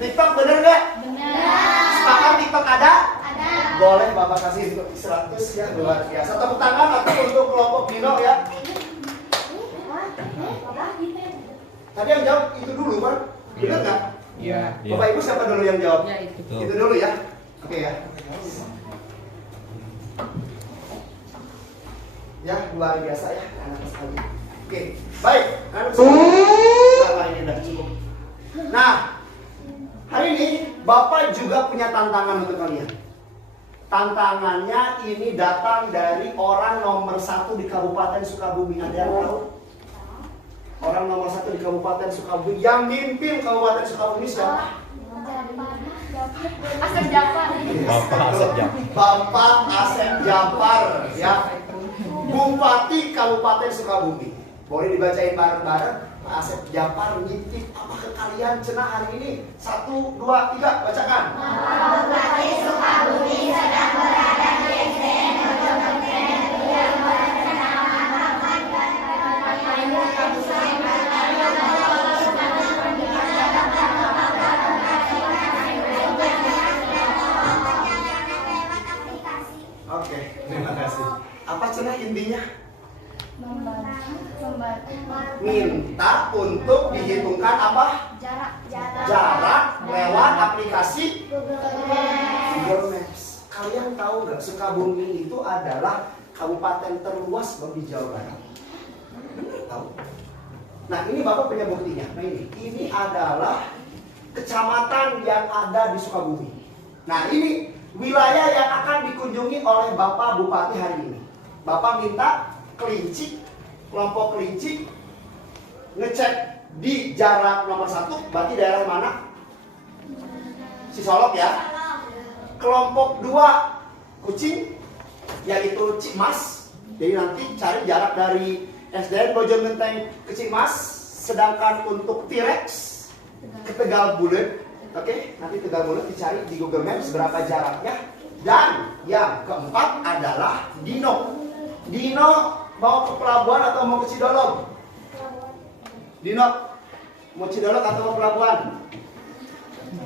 TikTok bener nggak? Benar. Sepakat TikTok ada? Ada. Boleh Bapak kasih 100 ya, luar biasa. Tepuk tangan atau untuk kelompok dino ya. Tadi yang jawab itu dulu kan? Bener nggak? Iya. Bapak Ibu siapa dulu yang jawab? Ya, itu. Itu dulu ya. Oke ya. Ya, luar biasa ya anak sekali. Oke, baik. Anak sekali. Ini udah cukup. Nah, hari ini Bapak juga punya tantangan untuk kalian. Tantangannya ini datang dari orang nomor 1 di Kabupaten Sukabumi. Ada yang tahu? Orang nomor 1 di Kabupaten Sukabumi yang mimpin Kabupaten Sukabumi siapa? Asep Jafar. Bapak Asep Jafar ya. Bupati Kabupaten Sukabumi. Boleh dibacain bareng-bareng? Pak Asep Japar nitip apa ke kalian cenah hari ini? 1, 2, 3, bacakan. Bupati Sukabumi sedang berada di SDN Bojonegoro yang merencanakan Oke, terima kasih. Apa cenah intinya? Minta untuk dihitungkan apa? Jarak lewat aplikasi Google Maps. Kalian tahu nggak Sukabumi itu adalah kabupaten terluas di Jawa Barat? Tahu? Nah ini Bapak punya buktinya. Nah ini adalah kecamatan yang ada di Sukabumi. Nah ini wilayah yang akan dikunjungi oleh Bapak Bupati hari ini. Bapak minta Kelinci, kelompok Kelinci ngecek di jarak nomor 1, berarti daerah mana? Sisolok ya. Kelompok 2 Kucing, yaitu Cikmas. Jadi nanti cari jarak dari SDN Bojonegoro ke Cikmas. Sedangkan untuk T-Rex ke Tegal Bulet, oke, nanti Tegal Bulet dicari di Google Maps berapa jaraknya. Dan yang keempat adalah Dino. Dino mau ke pelabuhan atau mau ke Cidolog? Dino, mau Cidolog atau mau pelabuhan?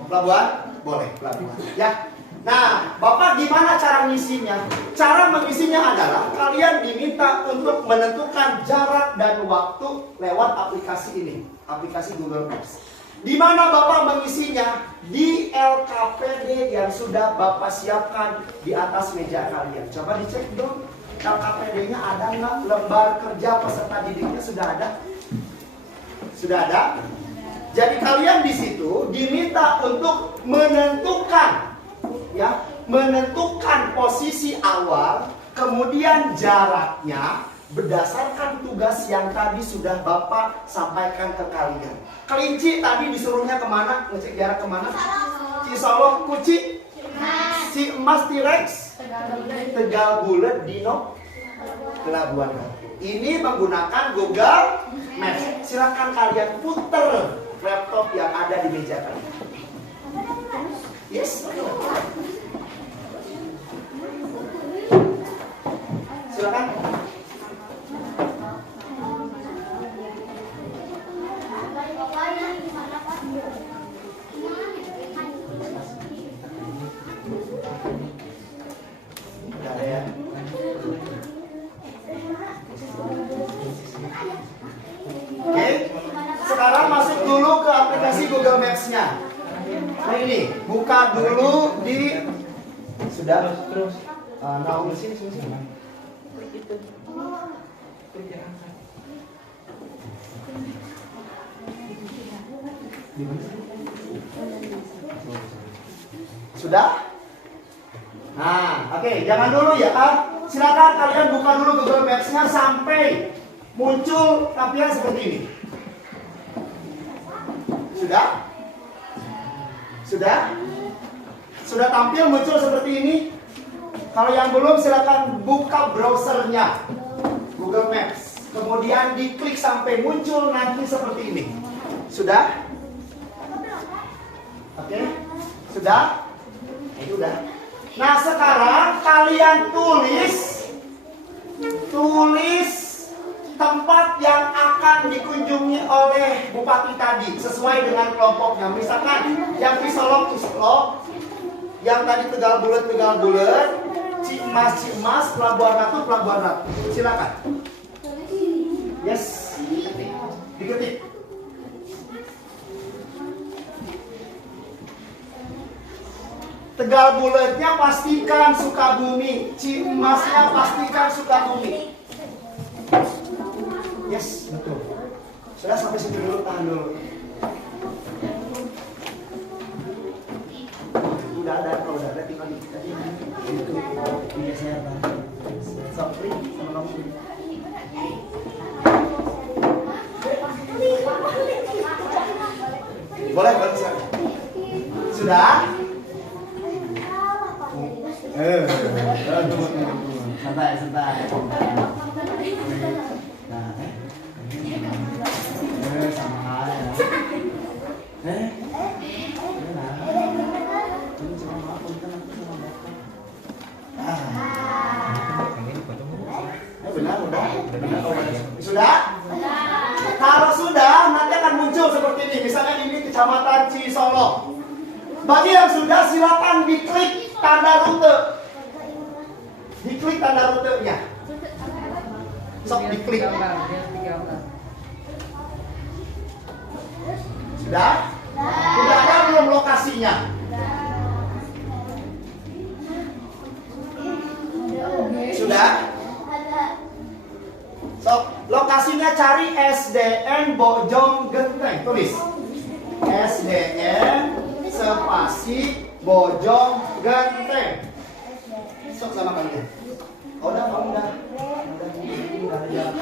Pelabuhan? Boleh, pelabuhan. Ya. Nah, Bapak gimana cara mengisinya? Cara mengisinya adalah kalian diminta untuk menentukan jarak dan waktu lewat aplikasi ini, aplikasi Google Maps. Di mana Bapak mengisinya? Di LKPD yang sudah Bapak siapkan di atas meja kalian. Coba dicek dong. LKPD-nya ada nggak? Lembar kerja peserta didiknya sudah ada? Sudah ada? Jadi kalian di situ diminta untuk menentukan, ya, menentukan posisi awal, kemudian jaraknya berdasarkan tugas yang tadi sudah Bapak sampaikan ke kalian. Kelinci tadi disuruhnya kemana? Ngecek jarak kemana? Cisolok, Kucing, Cikmas, T-Rex, Tegal Bulet, Dino, Pelabuhan Ratu. Ini menggunakan Google Maps. Silakan kalian puter laptop yang ada di meja kalian. Yes. Silakan. Ya. Oke, sekarang masuk dulu ke aplikasi Google Maps-nya. Nah ini, buka dulu di sudah terus. Nah, sini. Sudah? Nah, oke, jangan dulu ya kan. Silakan kalian buka dulu Google Maps-nya sampai muncul tampilan seperti ini. Sudah? Sudah? Sudah tampil muncul seperti ini? Kalau yang belum silakan buka browsernya Google Maps. Kemudian diklik sampai muncul nanti seperti ini. Sudah? Oke? Sudah? Sudah. Nah sekarang kalian tulis tempat yang akan dikunjungi oleh Bupati tadi sesuai dengan kelompoknya. Misalkan yang Cisolok, yang tadi Tegal Bulet, Cikmas, Pelabuhan Ratu. Silakan. Yes. Diketik. Tegal Buletnya pastikan Sukabumi, Cikmasnya pastikan Sukabumi. Yes, betul. Sudah sampai situ dulu, tahan dulu. Udah ada, kalau udah ada tinggal dikit aja. Itu punya saya apa? Sopri sama kamu. Boleh, silakan. Sudah? Santai. Nah, seperti ini. Misalnya ini Kecamatan Cisolo. Bagi yang sudah, silakan diklik tanda rute. Diklik tanda rutenya. Sok diklik. Sudah? Sudah ada belum lokasinya? Sudah? Sok, lokasinya cari SDN Bojong Genteng. Tulis. SDN spasi Bojong Genteng. Sok sama kalian. Oh, udah, kamu udah. Udah ada jalan.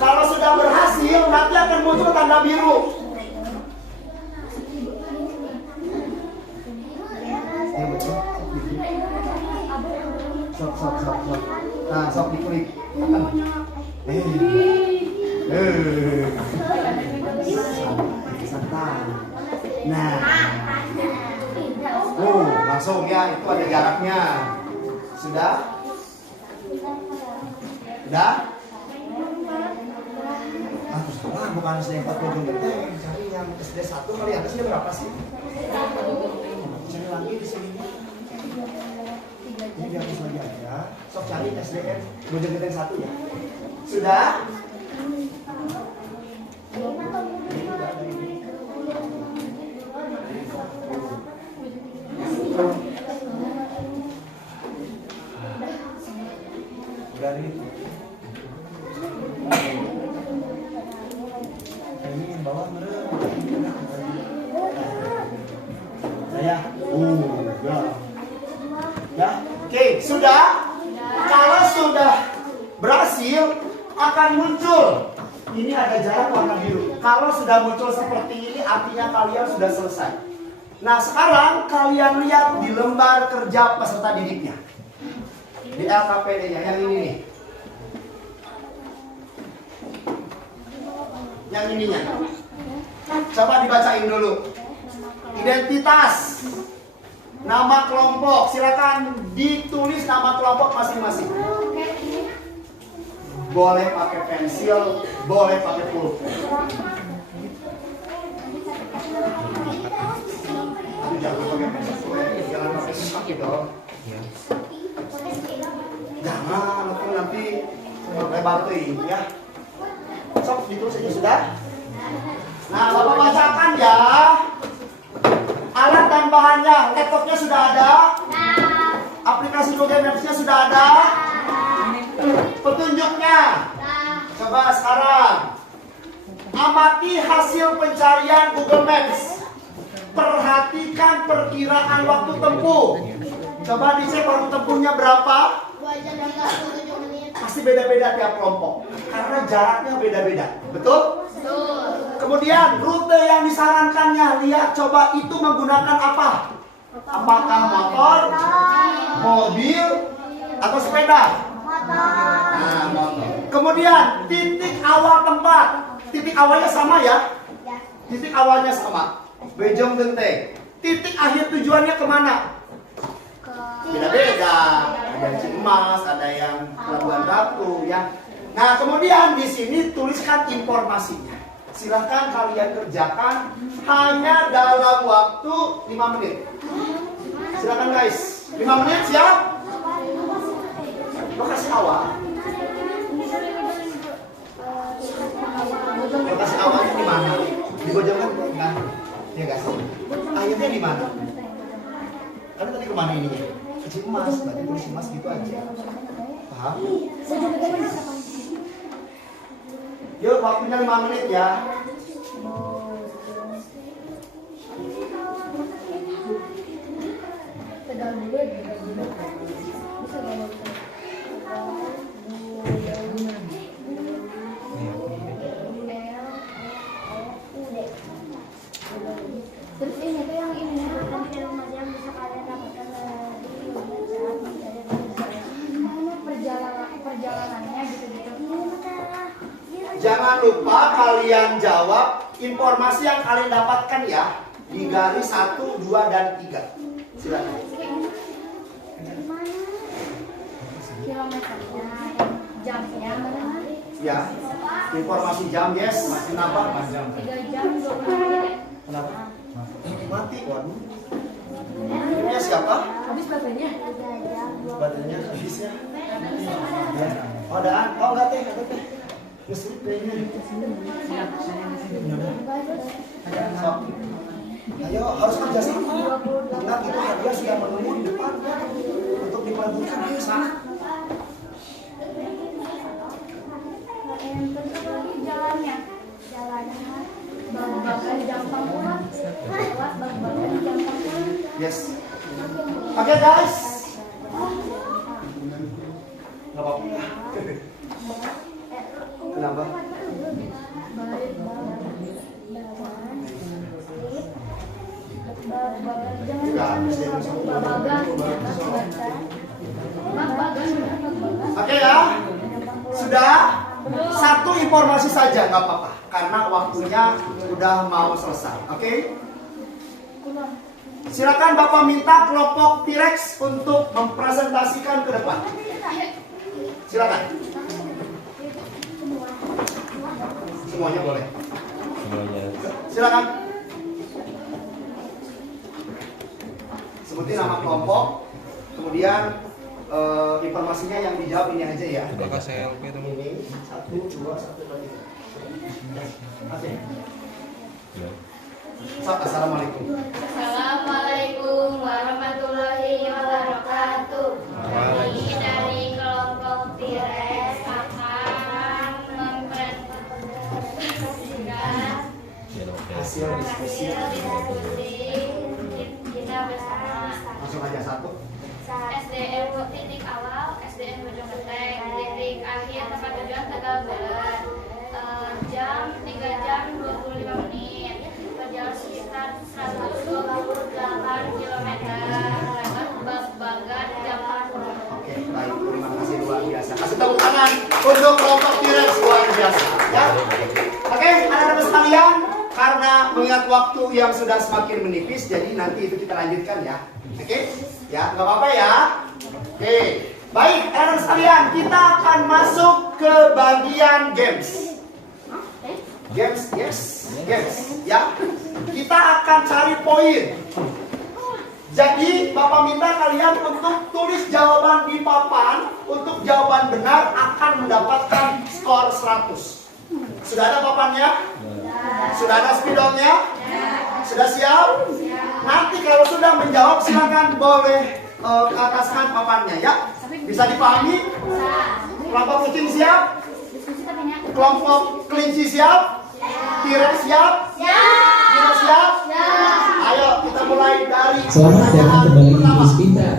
Kalau sudah berhasil, nanti akan muncul tanda biru. Sok. Nah, sok diklik. Santai. Nah. Langsung ya, itu ada jaraknya. Sudah? Sudah? Terserah, bukan SD 4 Bojong Genteng. Cari yang SD 1 kali, atasnya berapa sih? Cari lagi di sini. Ini hapus lagi aja. Sok cari SDN Bojong Genteng 1 ya. Sudah? Udah nih. Ini bawah merem. Saya. Ya. Oke, sudah? Kalau sudah berhasil akan muncul. Ini ada jarak warna biru. Kalau sudah muncul seperti ini artinya kalian sudah selesai. Nah, sekarang kalian lihat di lembar kerja peserta didiknya. Di LKPD-nya yang ini nih. Yang ininya. Coba dibacain dulu. Identitas. Nama kelompok. Silakan ditulis nama kelompok masing-masing. Boleh pakai pensil, boleh pakai pulpen. Jangan pakai pensil, jangan pakai kaki dong. Jangan, nanti lebar tuh ya. Sok ditulis aja sudah. Nah, Bapak bacakan ya. Alat dan bahannya, laptopnya sudah ada. Aplikasi Google Maps-nya sudah ada. Petunjuknya. Coba sekarang. Amati hasil pencarian Google Maps. Perhatikan perkiraan waktu tempuh. Coba dicek waktu tempuhnya berapa? 2 jam 37 menit. Pasti beda-beda tiap kelompok. Karena jaraknya beda-beda. Betul? Kemudian rute yang disarankannya, lihat coba itu menggunakan apa? Apakah motor, mobil, atau sepeda? Nah, motor. Kemudian titik awal tempat. Titik awalnya sama ya? Titik awalnya sama. Bojong Genteng. Titik akhir tujuannya kemana? Beda-beda. Ada yang Cimas, ada yang Pelabuhan Ratu ya. Nah, kemudian di sini tuliskan informasinya. Silahkan kalian kerjakan hanya dalam waktu 5 menit. Silahkan guys. 5 menit siap? Lokasi awal. Lokasi awalnya di mana? Di Bojong Genteng kan? Ya guys. Akhirnya di mana? Karena tadi kemana ininya? Ke Cimas, berarti tulis Cimas gitu aja. Paham? Yuk, waktunya 5 menit ya. Terus ini tuh yang ini film yang bisa kalian dapatkan di perjalanannya gitu-gitu. Jangan lupa kalian jawab informasi yang kalian dapatkan ya di garis 1, 2, dan 3. Silakan. Kilometernya, jamnya, Ya. Informasi jam, yes. Kenapa? 3 jam 20 menit. Kenapa? Mati, waduh. Ini siapa? Habis baterainya. 3 jam 20 Baterainya habis ya. Oh, adaan. Oh, enggak teh, enggak teh. Ngeslip kayaknya. Sok. Ayo, harus kerja sama. Ingat itu hadiah sudah menunggu di depan untuk diperebutkan. Ayo sana. Bentuk lagi jalannya. Bag-bagan gampang pulang. Lewat bag-bagan gampang pulang. Yes. Oke guys. Nggak apa-apa. Kenapa? Oke ya. Sudah? Satu informasi saja nggak apa-apa. Karena waktunya udah mau selesai. Oke? Silakan Bapak minta kelompok T-Rex untuk mempresentasikan ke depan. Silakan. Semuanya boleh. Semuanya. Silakan. Sebutin nama kelompok, kemudian informasinya yang dijawab ini aja ya. Ini 1, 2, 1 lagi. Oke. Assalamualaikum. Assalamualaikum warahmatullahi wabarakatuh. Kami dari kelompok T-Rex akan mempresentasikan Hasil diskusi kita bersama. langsung aja satu. SDN titik awal, SDN Bojonggede, titik akhir tempat tujuan Tegalberat. Jam 3 jam 25 menit. Berjalan sekitar 128 km. Lebar bag-bagan gampang pulang. Oke, baik. Terima kasih luar biasa. Kasih tepuk tangan untuk kelompok T-Rex luar biasa. Ya. Oke, anak-anak sekalian, karena mengingat waktu yang sudah semakin menipis, jadi nanti itu kita lanjutkan ya. Oke, ya, nggak apa-apa ya. Oke, baik, anak-anak sekalian, kita akan masuk ke bagian games. Games, yes, games, ya. Kita akan cari poin. Jadi, Bapak minta kalian untuk tulis jawaban di papan. Untuk jawaban benar akan mendapatkan skor 100. Sudah ada papannya? Sudah ada spidolnya? Sudah siap? Nanti kalau sudah menjawab silakan boleh ke ataskan papannya ya. Bisa dipahami? Kelompok kucing siap? Kelompok kelinci siap? T-Rex siap? Dino siap? Ayo kita mulai dari. Selamat datang kembali di Quiz Pintar.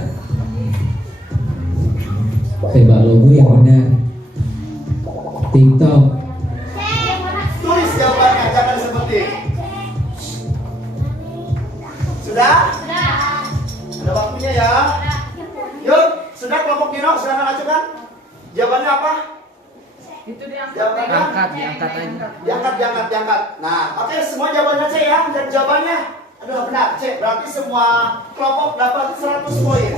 Tebak logo yang benar. TikTok. Tulis jawabannya, jangan disebutin. Sudah? Ada waktunya ya. Yuk, sudah kelompok Dino, silakan ajukan. Jawabannya apa? Itu diangkat. Jawabannya? Diangkat. Nah, oke, semua jawabannya C ya. Dan jawabannya adalah benar, C. Berarti semua kelompok dapat 100 poin.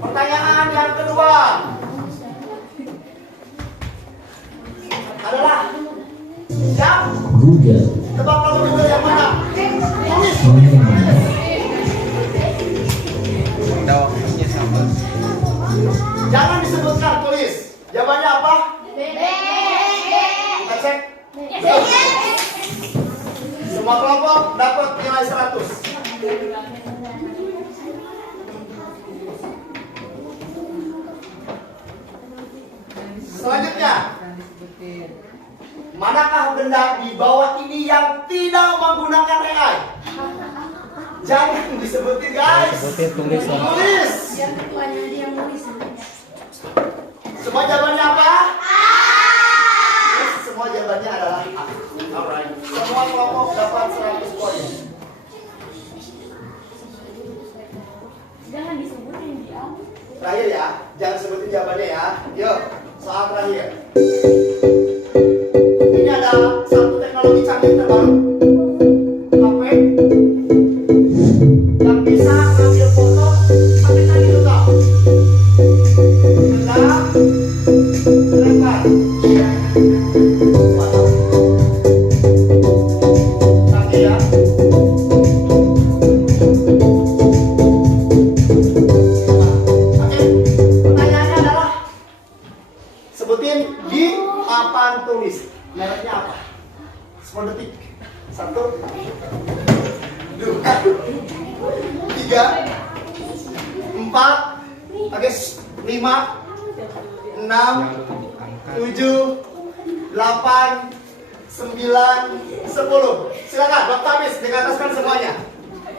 Pertanyaan yang kedua adalah yang Google. tebak kelompok Google yang mana? Tulis. Mana yang benar? Jangan disebutkan, tulis. Jawabannya apa? Kita cek. Semua kelompok dapat nilai 100. Selanjutnya, manakah benda di bawah ini yang tidak menggunakan AI? Jangan disebutin guys. Sebutin, tulis lah. Tulis. Biar ketuanya aja yang nulis. Semua jawabannya apa? Yes, semua jawabannya adalah A. Alright. Semua kelompok dapat 100 poin. Jangan disebutin dia. Terakhir ya, jangan sebutin jawabannya ya. Yuk, soal terakhir. Ini ada satu teknologi canggih terbaru, HP yang bisa ngambil foto pakai tangan itu tau. Sebutin di papan tulis. Mereknya apa? 10 detik. 1, 2, 3, 4, oke, 5, 6, 7, 8, 9, 10. Silakan, waktu habis, dikataskan semuanya.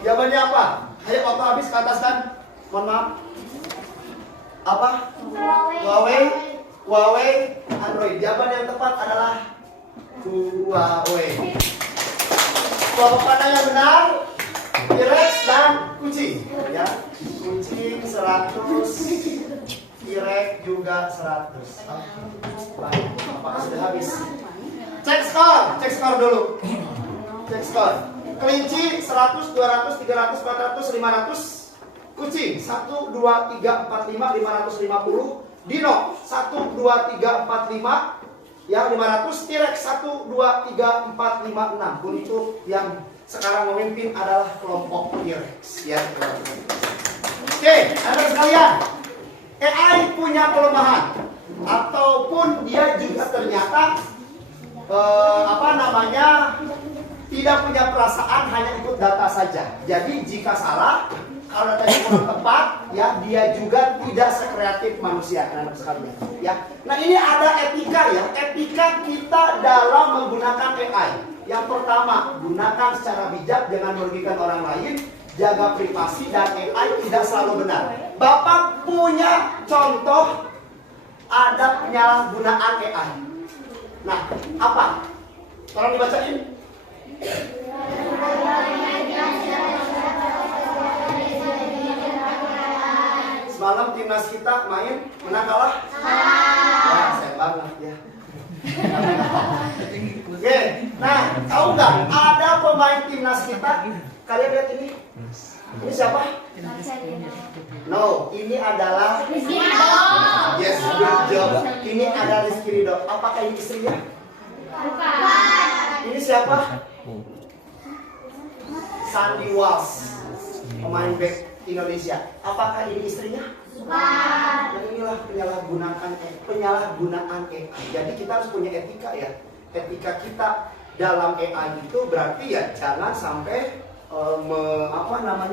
Jawabannya apa? Ayo, waktu habis kataskan. Mohon maaf. Apa? Huawei, Android. Jawaban yang tepat adalah Huawei. Jawaban yang benar, T-Rex dan kucing. Ya, kucing 100, T-Rex juga 100. Baik, apakah sudah habis? Cek skor dulu. Cek skor. Kelinci 100, 200, 300, 400, 500. Kucing 1, 2, 3, 4, 5, 550. Dino 1, 2, 3, 4, 5. Ya 500. T-Rex 1, 2, 3, 4, 5, 6. Untuk yang sekarang memimpin adalah kelompok T-Rex. Ya. Oke, anak sekalian. AI punya kelemahan ataupun dia juga ternyata tidak punya perasaan, hanya ikut data saja. Jadi jika salah, kalau datanya kurang tepat, ya dia juga tidak sekreatif manusia, anak sekalian. Ya, nah ini ada etika ya, etika kita dalam menggunakan AI. Yang pertama, gunakan secara bijak, jangan merugikan orang lain, jaga privasi, dan AI tidak selalu benar. Bapak punya contoh ada penyalahgunaan AI. Nah, apa? Tolong dibacain. Semalam timnas kita main, menang kalah? Ya, saya banget ya. Oke, nah tahu nggak? Ada pemain timnas kita. Kalian lihat ini? Ini siapa? No, ini adalah yes, good job. Ini ada Rizky Ridho. Apakah ini istrinya? Bukan. Ini siapa? Sandy Walsh, pemain back Indonesia. Apakah ini istrinya? Bukan. Dan inilah penyalahgunaan AI. Jadi kita harus punya etika ya. Etika kita dalam AI itu berarti ya jangan sampai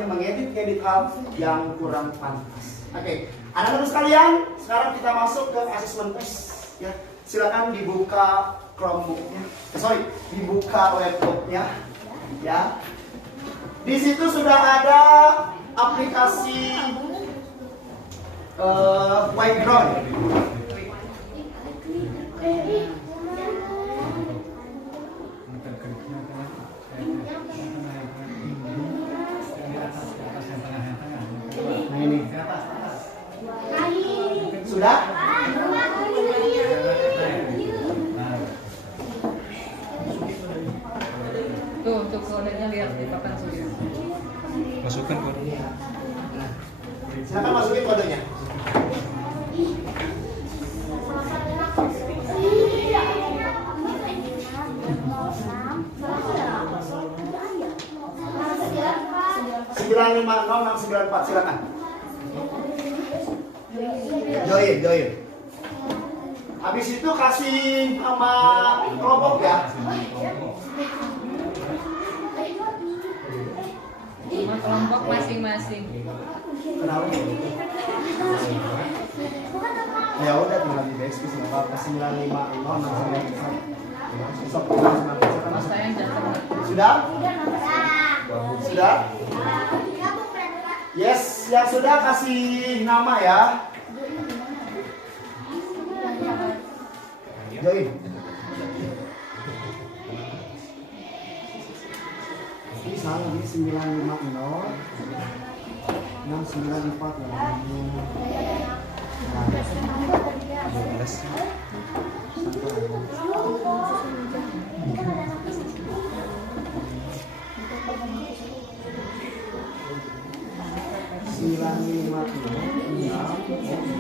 mengedit hal yang kurang pantas. Oke, anak-anak sekalian, sekarang kita masuk ke asesmen tes. Ya, silakan dibuka Chromebooknya. Dibuka laptopnya. Ya. Di situ sudah ada aplikasi Whiteground. Sudah? Tuh kodenya lihat di papan surya. Masukkan kodenya. Silakan masukin kodenya. Sembilan 95694, silakan. Join. Habis itu kasih nama kelompok ya. Sama kelompok masing-masing. Kenapa? Ya udah tinggal di backspace nggak apa-apa. 950 Saya yang jatuh. Sudah? Sudah? Yes, yang sudah kasih nama ya. Join. Ini salah, ini 950 694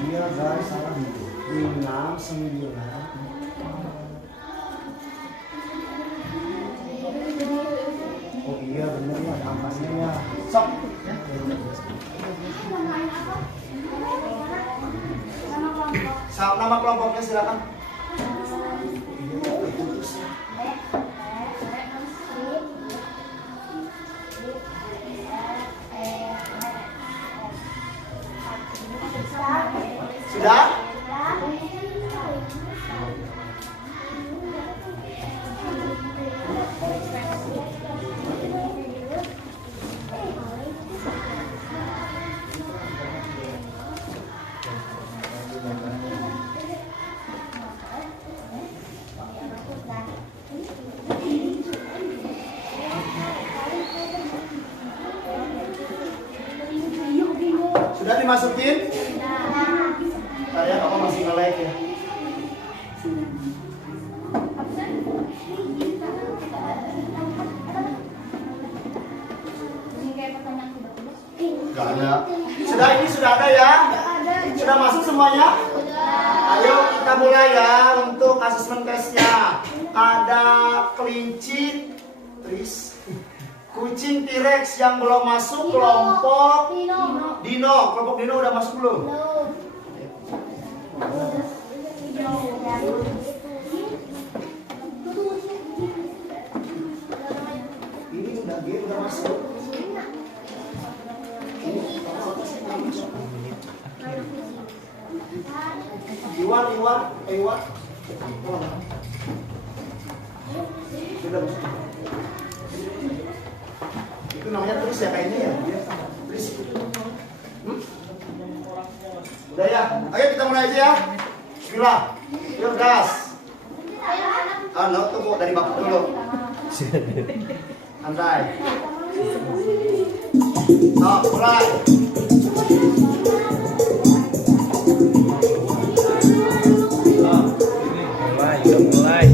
dia guys salah 69. Oh iya bener ya, angkanya ya. Sok. Nama kelompoknya silakan. Sudah? Sudah dimasukin? Saya apa masih nge-lag ya? Gak ada. Sudah, ini sudah ada ya? Sudah masuk semuanya? Ayo kita mulai ya untuk asesmen tesnya. Ada kelinci, kucing T-Rex yang belum masuk kelompok Dino. Kelompok Dino udah masuk belum? Ini udah masuk. Iwan. Sudah masuk. Itu namanya tulis ya kayaknya ya. Tulis. Udah ya. Ayo kita mulai aja ya. Bismillah. Yuk gas. Tunggu dari bapak dulu. Santai. Mulai. Mulai.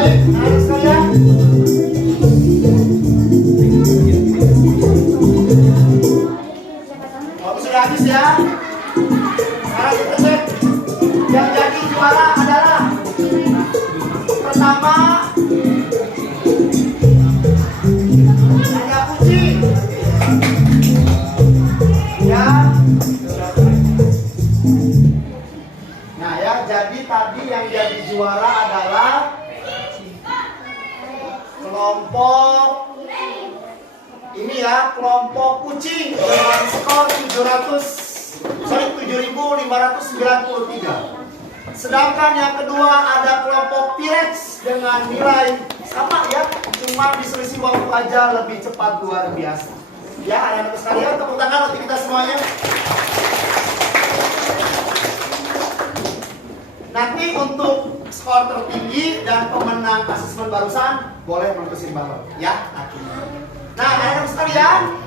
Baik, anak sekalian. Waktu sudah habis ya. Sekarang kita cek. Yang jadi juara adalah pertama ada kucing. Ya. Nah ya, jadi tadi yang jadi juara adalah kelompok ini ya, kelompok kucing dengan skor 7.593. Sedangkan yang kedua ada kelompok T-Rex dengan nilai sama ya, cuma diselisih waktu aja lebih cepat luar biasa. Ya, anak-anak sekalian, tepuk tangan untuk kita semuanya. Nanti untuk skor tertinggi dan pemenang asesmen barusan boleh memutusin balon ya. Nah, anak-anak sekalian,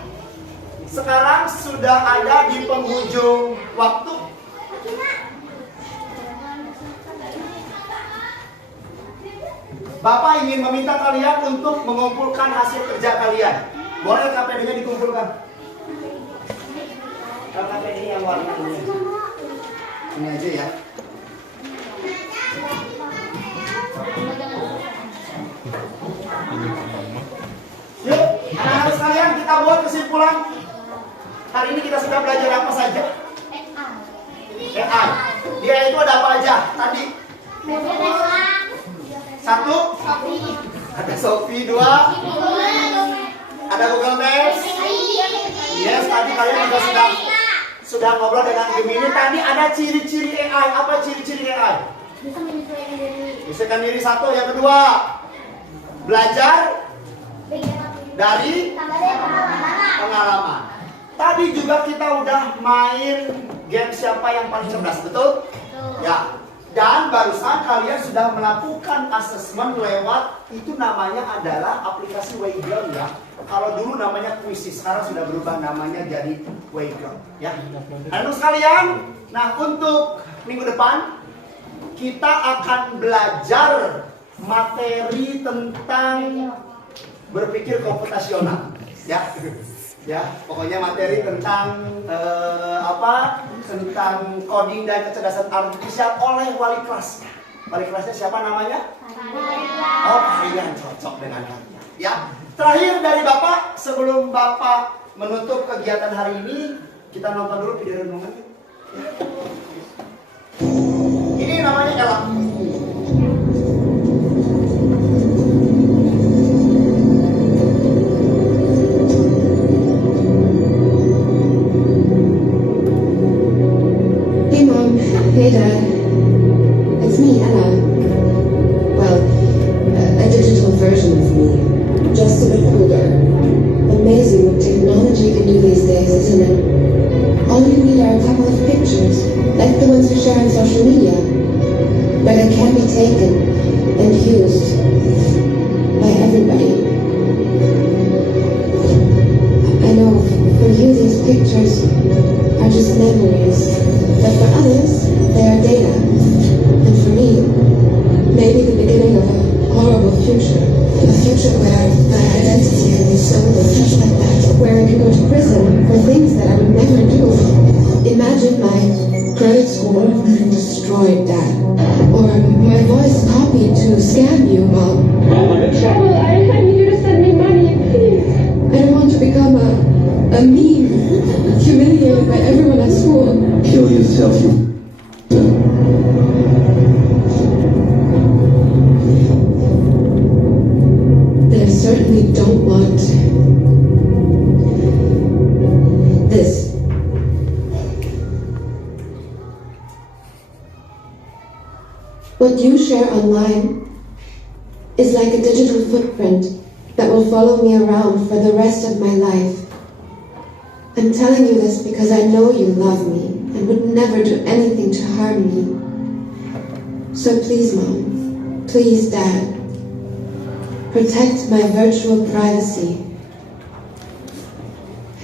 sekarang sudah ada di penghujung waktu. Bapak ingin meminta kalian untuk mengumpulkan hasil kerja kalian. Boleh KPD-nya dikumpulkan? KPD yang warna ini. Ini aja ya. Yuk, anak-anak sekalian, kita buat kesimpulan. Hari ini kita sudah belajar apa saja? AI. Dia itu ada apa aja tadi? Satu, ada Shopee. Dua, ada Google Maps. Yes, tadi kalian juga sudah ngobrol dengan Gemini. Tadi ada ciri-ciri AI. Apa ciri-ciri AI? Bisa menyesuaikan diri. Menyesuaikan diri satu. Yang kedua, belajar dari pengalaman. Tadi juga kita udah main game siapa yang paling cerdas, betul? Ya. Dan barusan kalian sudah melakukan asesmen lewat itu namanya adalah aplikasi Wayground ya. Kalau dulu namanya Quizzes, sekarang sudah berubah namanya jadi Wayground ya. Anak sekalian, nah untuk minggu depan kita akan belajar materi tentang berpikir komputasional ya. Ya, pokoknya materi tentang tentang coding dan kecerdasan artifisial oleh wali kelas. Wali kelasnya siapa namanya? Oh, kalian cocok dengan kalian. Ya, terakhir dari Bapak sebelum Bapak menutup kegiatan hari ini, kita nonton dulu video renungan. Ya. Ini namanya Ella. Hey Dad, it's me, Ella. Well, a digital version of me, just a bit older. Amazing what technology can do these days, isn't it? All you need are a couple of pictures, like the ones we share on social media, but it can be taken and used by everybody. I know for you these pictures are just memories, but for others, they are data. And for me, maybe the beginning of a horrible future. A future where my identity can be stolen just like that. Where I can go to prison for things that I would never do. Imagine my credit score destroyed, Dad. Or my voice copied to scam you, Mom. I'm in trouble. I need you to send me money, please. I don't want to become a meme, humiliated by everyone at school. Kill yourself, you. But I certainly don't want this. What you share online is like a digital footprint that will follow me around for the rest of my life. I'm telling you this because I know you love me and would never do anything to harm me. So please, Mom, please, Dad, protect my virtual privacy.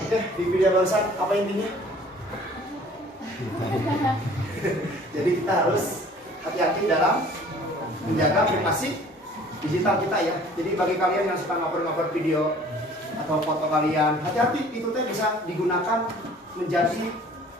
Oke, di video barusan apa intinya? Jadi kita harus hati-hati dalam menjaga privasi digital kita ya. Jadi bagi kalian yang suka ngupload video atau foto kalian, hati-hati, itu teh bisa digunakan menjadi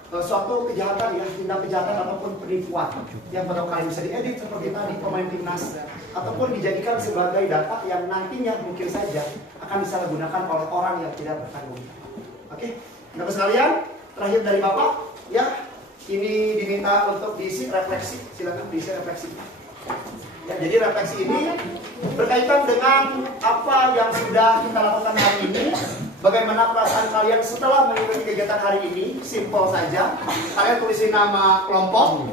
suatu kejahatan ya, tindak kejahatan ataupun penipuan yang foto kalian bisa diedit seperti tadi pemain timnas, ataupun dijadikan sebagai data yang nantinya mungkin saja akan disalahgunakan oleh orang yang tidak bertanggung jawab. Oke, Bapak sekalian, terakhir dari Bapak ya, ini diminta untuk diisi refleksi, silakan diisi refleksi. Ya, jadi refleksi ini berkaitan dengan apa yang sudah kita lakukan hari ini. Bagaimana perasaan kalian setelah mengikuti kegiatan hari ini? Simpel saja. Kalian tulisin nama kelompok.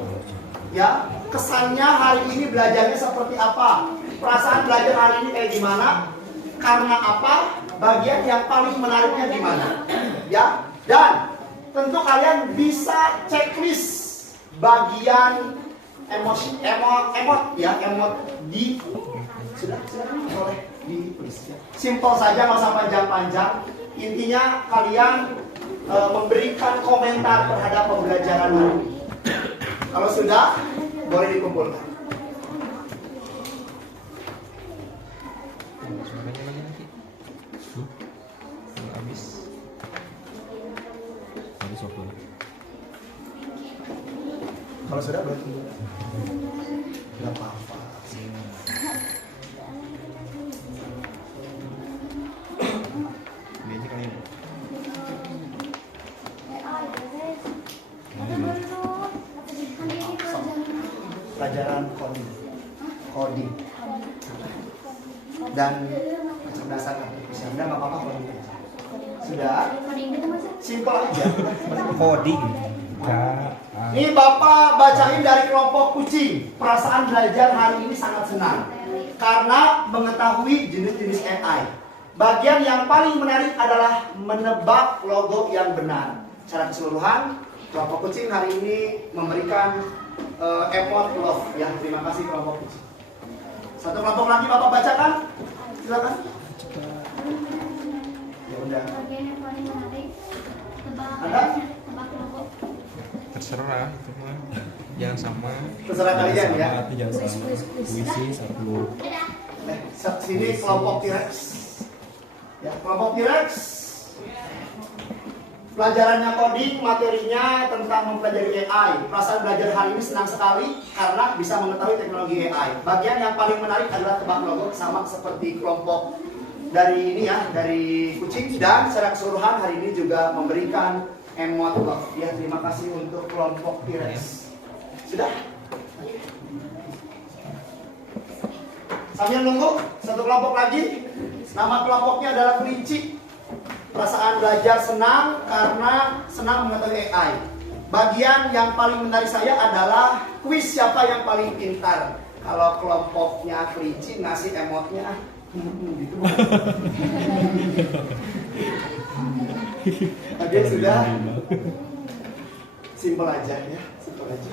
Ya, kesannya hari ini belajarnya seperti apa? Perasaan belajar hari ini kayak gimana? Karena apa? Bagian yang paling menariknya di mana? Ya, dan tentu kalian bisa checklist bagian emot di sudah boleh ditulis ya. Simpel saja, nggak usah panjang-panjang. Intinya kalian memberikan komentar terhadap pembelajaran hari ini. Kalau sudah, boleh dikumpulkan. Kalau sudah, boleh kumpulkan. Tidak apa-apa. Pelajaran coding dan kecerdasan artifisial. Udah nggak apa-apa coding. Sudah? Simpel aja. Coding. Ini Bapak bacain dari kelompok kucing. Perasaan belajar hari ini sangat senang karena mengetahui jenis-jenis AI. Bagian yang paling menarik adalah menebak logo yang benar. Secara keseluruhan, kelompok kucing hari ini memberikan emot love ya. Terima kasih kelompok kucing. Satu kelompok lagi Bapak bacakan. Silakan. Ya udah. Bagian yang paling menarik, Ada? tebak logo. Terserah itu mah. Jangan sama. Terserah kalian ya. Itu jangan sama. Puisi satu. Sini kelompok T-Rex. Ya, kelompok T-Rex. Pelajarannya coding, materinya tentang mempelajari AI. Perasaan belajar hari ini senang sekali karena bisa mengetahui teknologi AI. Bagian yang paling menarik adalah tebak logo, sama seperti kelompok dari ini ya, dari kucing. Dan secara keseluruhan hari ini juga memberikan emot love. Ya, terima kasih untuk kelompok T-Rex. Sudah? Sambil nunggu, satu kelompok lagi. Nama kelompoknya adalah kelinci. Perasaan belajar senang karena senang mengetahui AI. Bagian yang paling menarik saya adalah kuis siapa yang paling pintar. Kalau kelompoknya kelinci ngasih emotnya gitu. Oke, sudah. Simpel aja ya, simpel aja.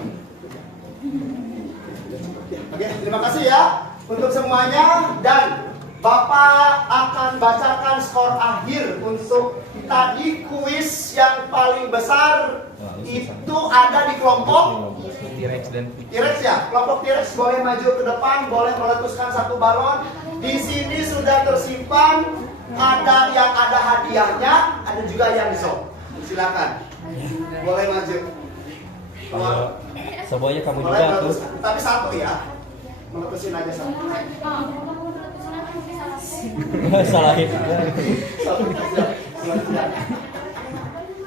Oke, terima kasih ya untuk semuanya, dan Bapak akan bacakan skor akhir untuk tadi kuis yang paling besar itu ada di kelompok T-Rex dan T-Rex ya. Kelompok T-Rex boleh maju ke depan, boleh meletuskan satu balon. Di sini sudah tersimpan, ada yang ada hadiahnya, ada juga yang sob. Silakan, boleh maju. semuanya kamu Boleh juga tuh. meletuskan, tapi satu ya, meletusin aja satu. Salahin.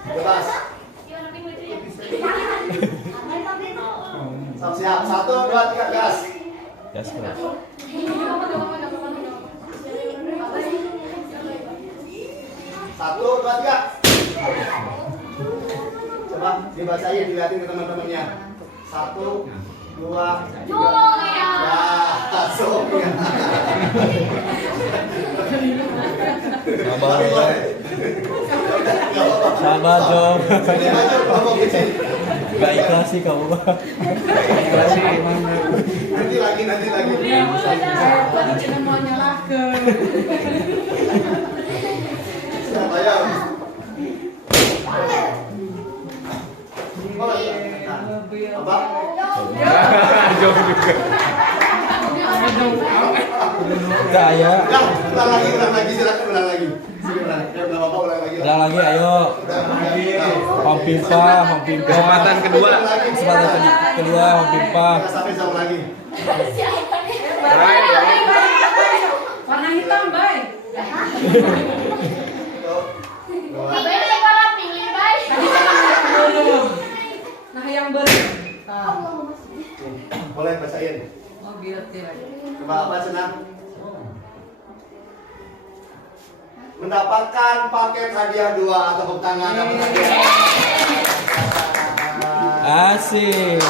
Bebas. Siap. 1, 2, 3, gas. Gas keras. 1, 2, 3. Coba dibacain, dilihatin ke teman-temannya. 1, 2, 3. Ya, langsung ya. Sabar dong. Ini maju kelompok kecil. Gak ikhlas sih kamu mah. Ikhlas sih mana? Nanti lagi. Cina mau nyalahkan. Siap, ayo. Apa? Jauh juga. Enggak ya. Udah, ulang lagi, silakan ulang lagi. Ulang lagi. Ulang lagi, ayo. Om Pimpa. Kesempatan kedua. Kesempatan kedua, Om Pimpa. Sampai sama lagi. Warna hitam, Bay. Baik sekolah pilih baik. Nah, yang ber. Boleh bacain. Oh, gitu ya. Coba apa senang? Mendapatkan paket hadiah 2 atau tepuk tangan dapat hadiah. Asik.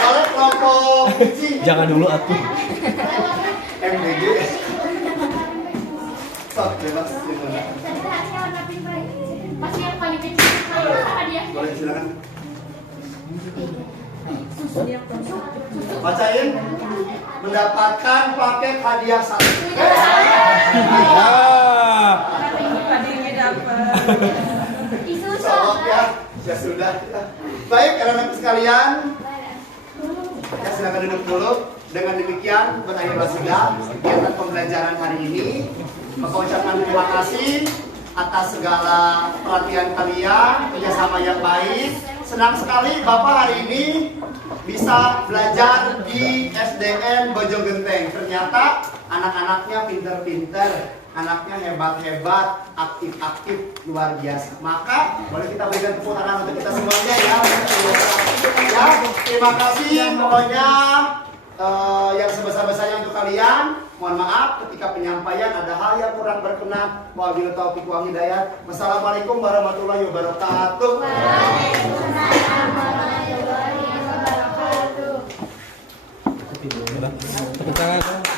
Oleh kelompok kucing Jangan dulu atuh. MDG. Sok bebas gimana? Tadi hadiah warna pink baik. Pasti yang paling kecil hadiah. Boleh silakan. Bacain. Mendapatkan paket hadiah 1. Ah. Tadi ini dapat. Isu Sok ya. Ya sudah. Baik, anak-anak sekalian. Ya silakan duduk dulu. Dengan demikian berakhirlah sudah kegiatan pembelajaran hari ini. Maka ucapkan terima kasih atas segala perhatian kalian, kerjasama yang baik. Senang sekali Bapak hari ini bisa belajar di SDN Bojogenteng. Ternyata anak-anaknya pinter-pinter, anaknya hebat-hebat, aktif-aktif, luar biasa. Maka boleh kita berikan tepuk tangan untuk kita semuanya ya. Ya, terima kasih pokoknya yang sebesar-besarnya untuk kalian. Mohon maaf ketika penyampaian ada hal yang kurang berkenan. Wabillahi taufiq wal hidayah. Wassalamualaikum warahmatullahi wabarakatuh. Waalaikumsalam warahmatullahi wabarakatuh. Tepuk tangan.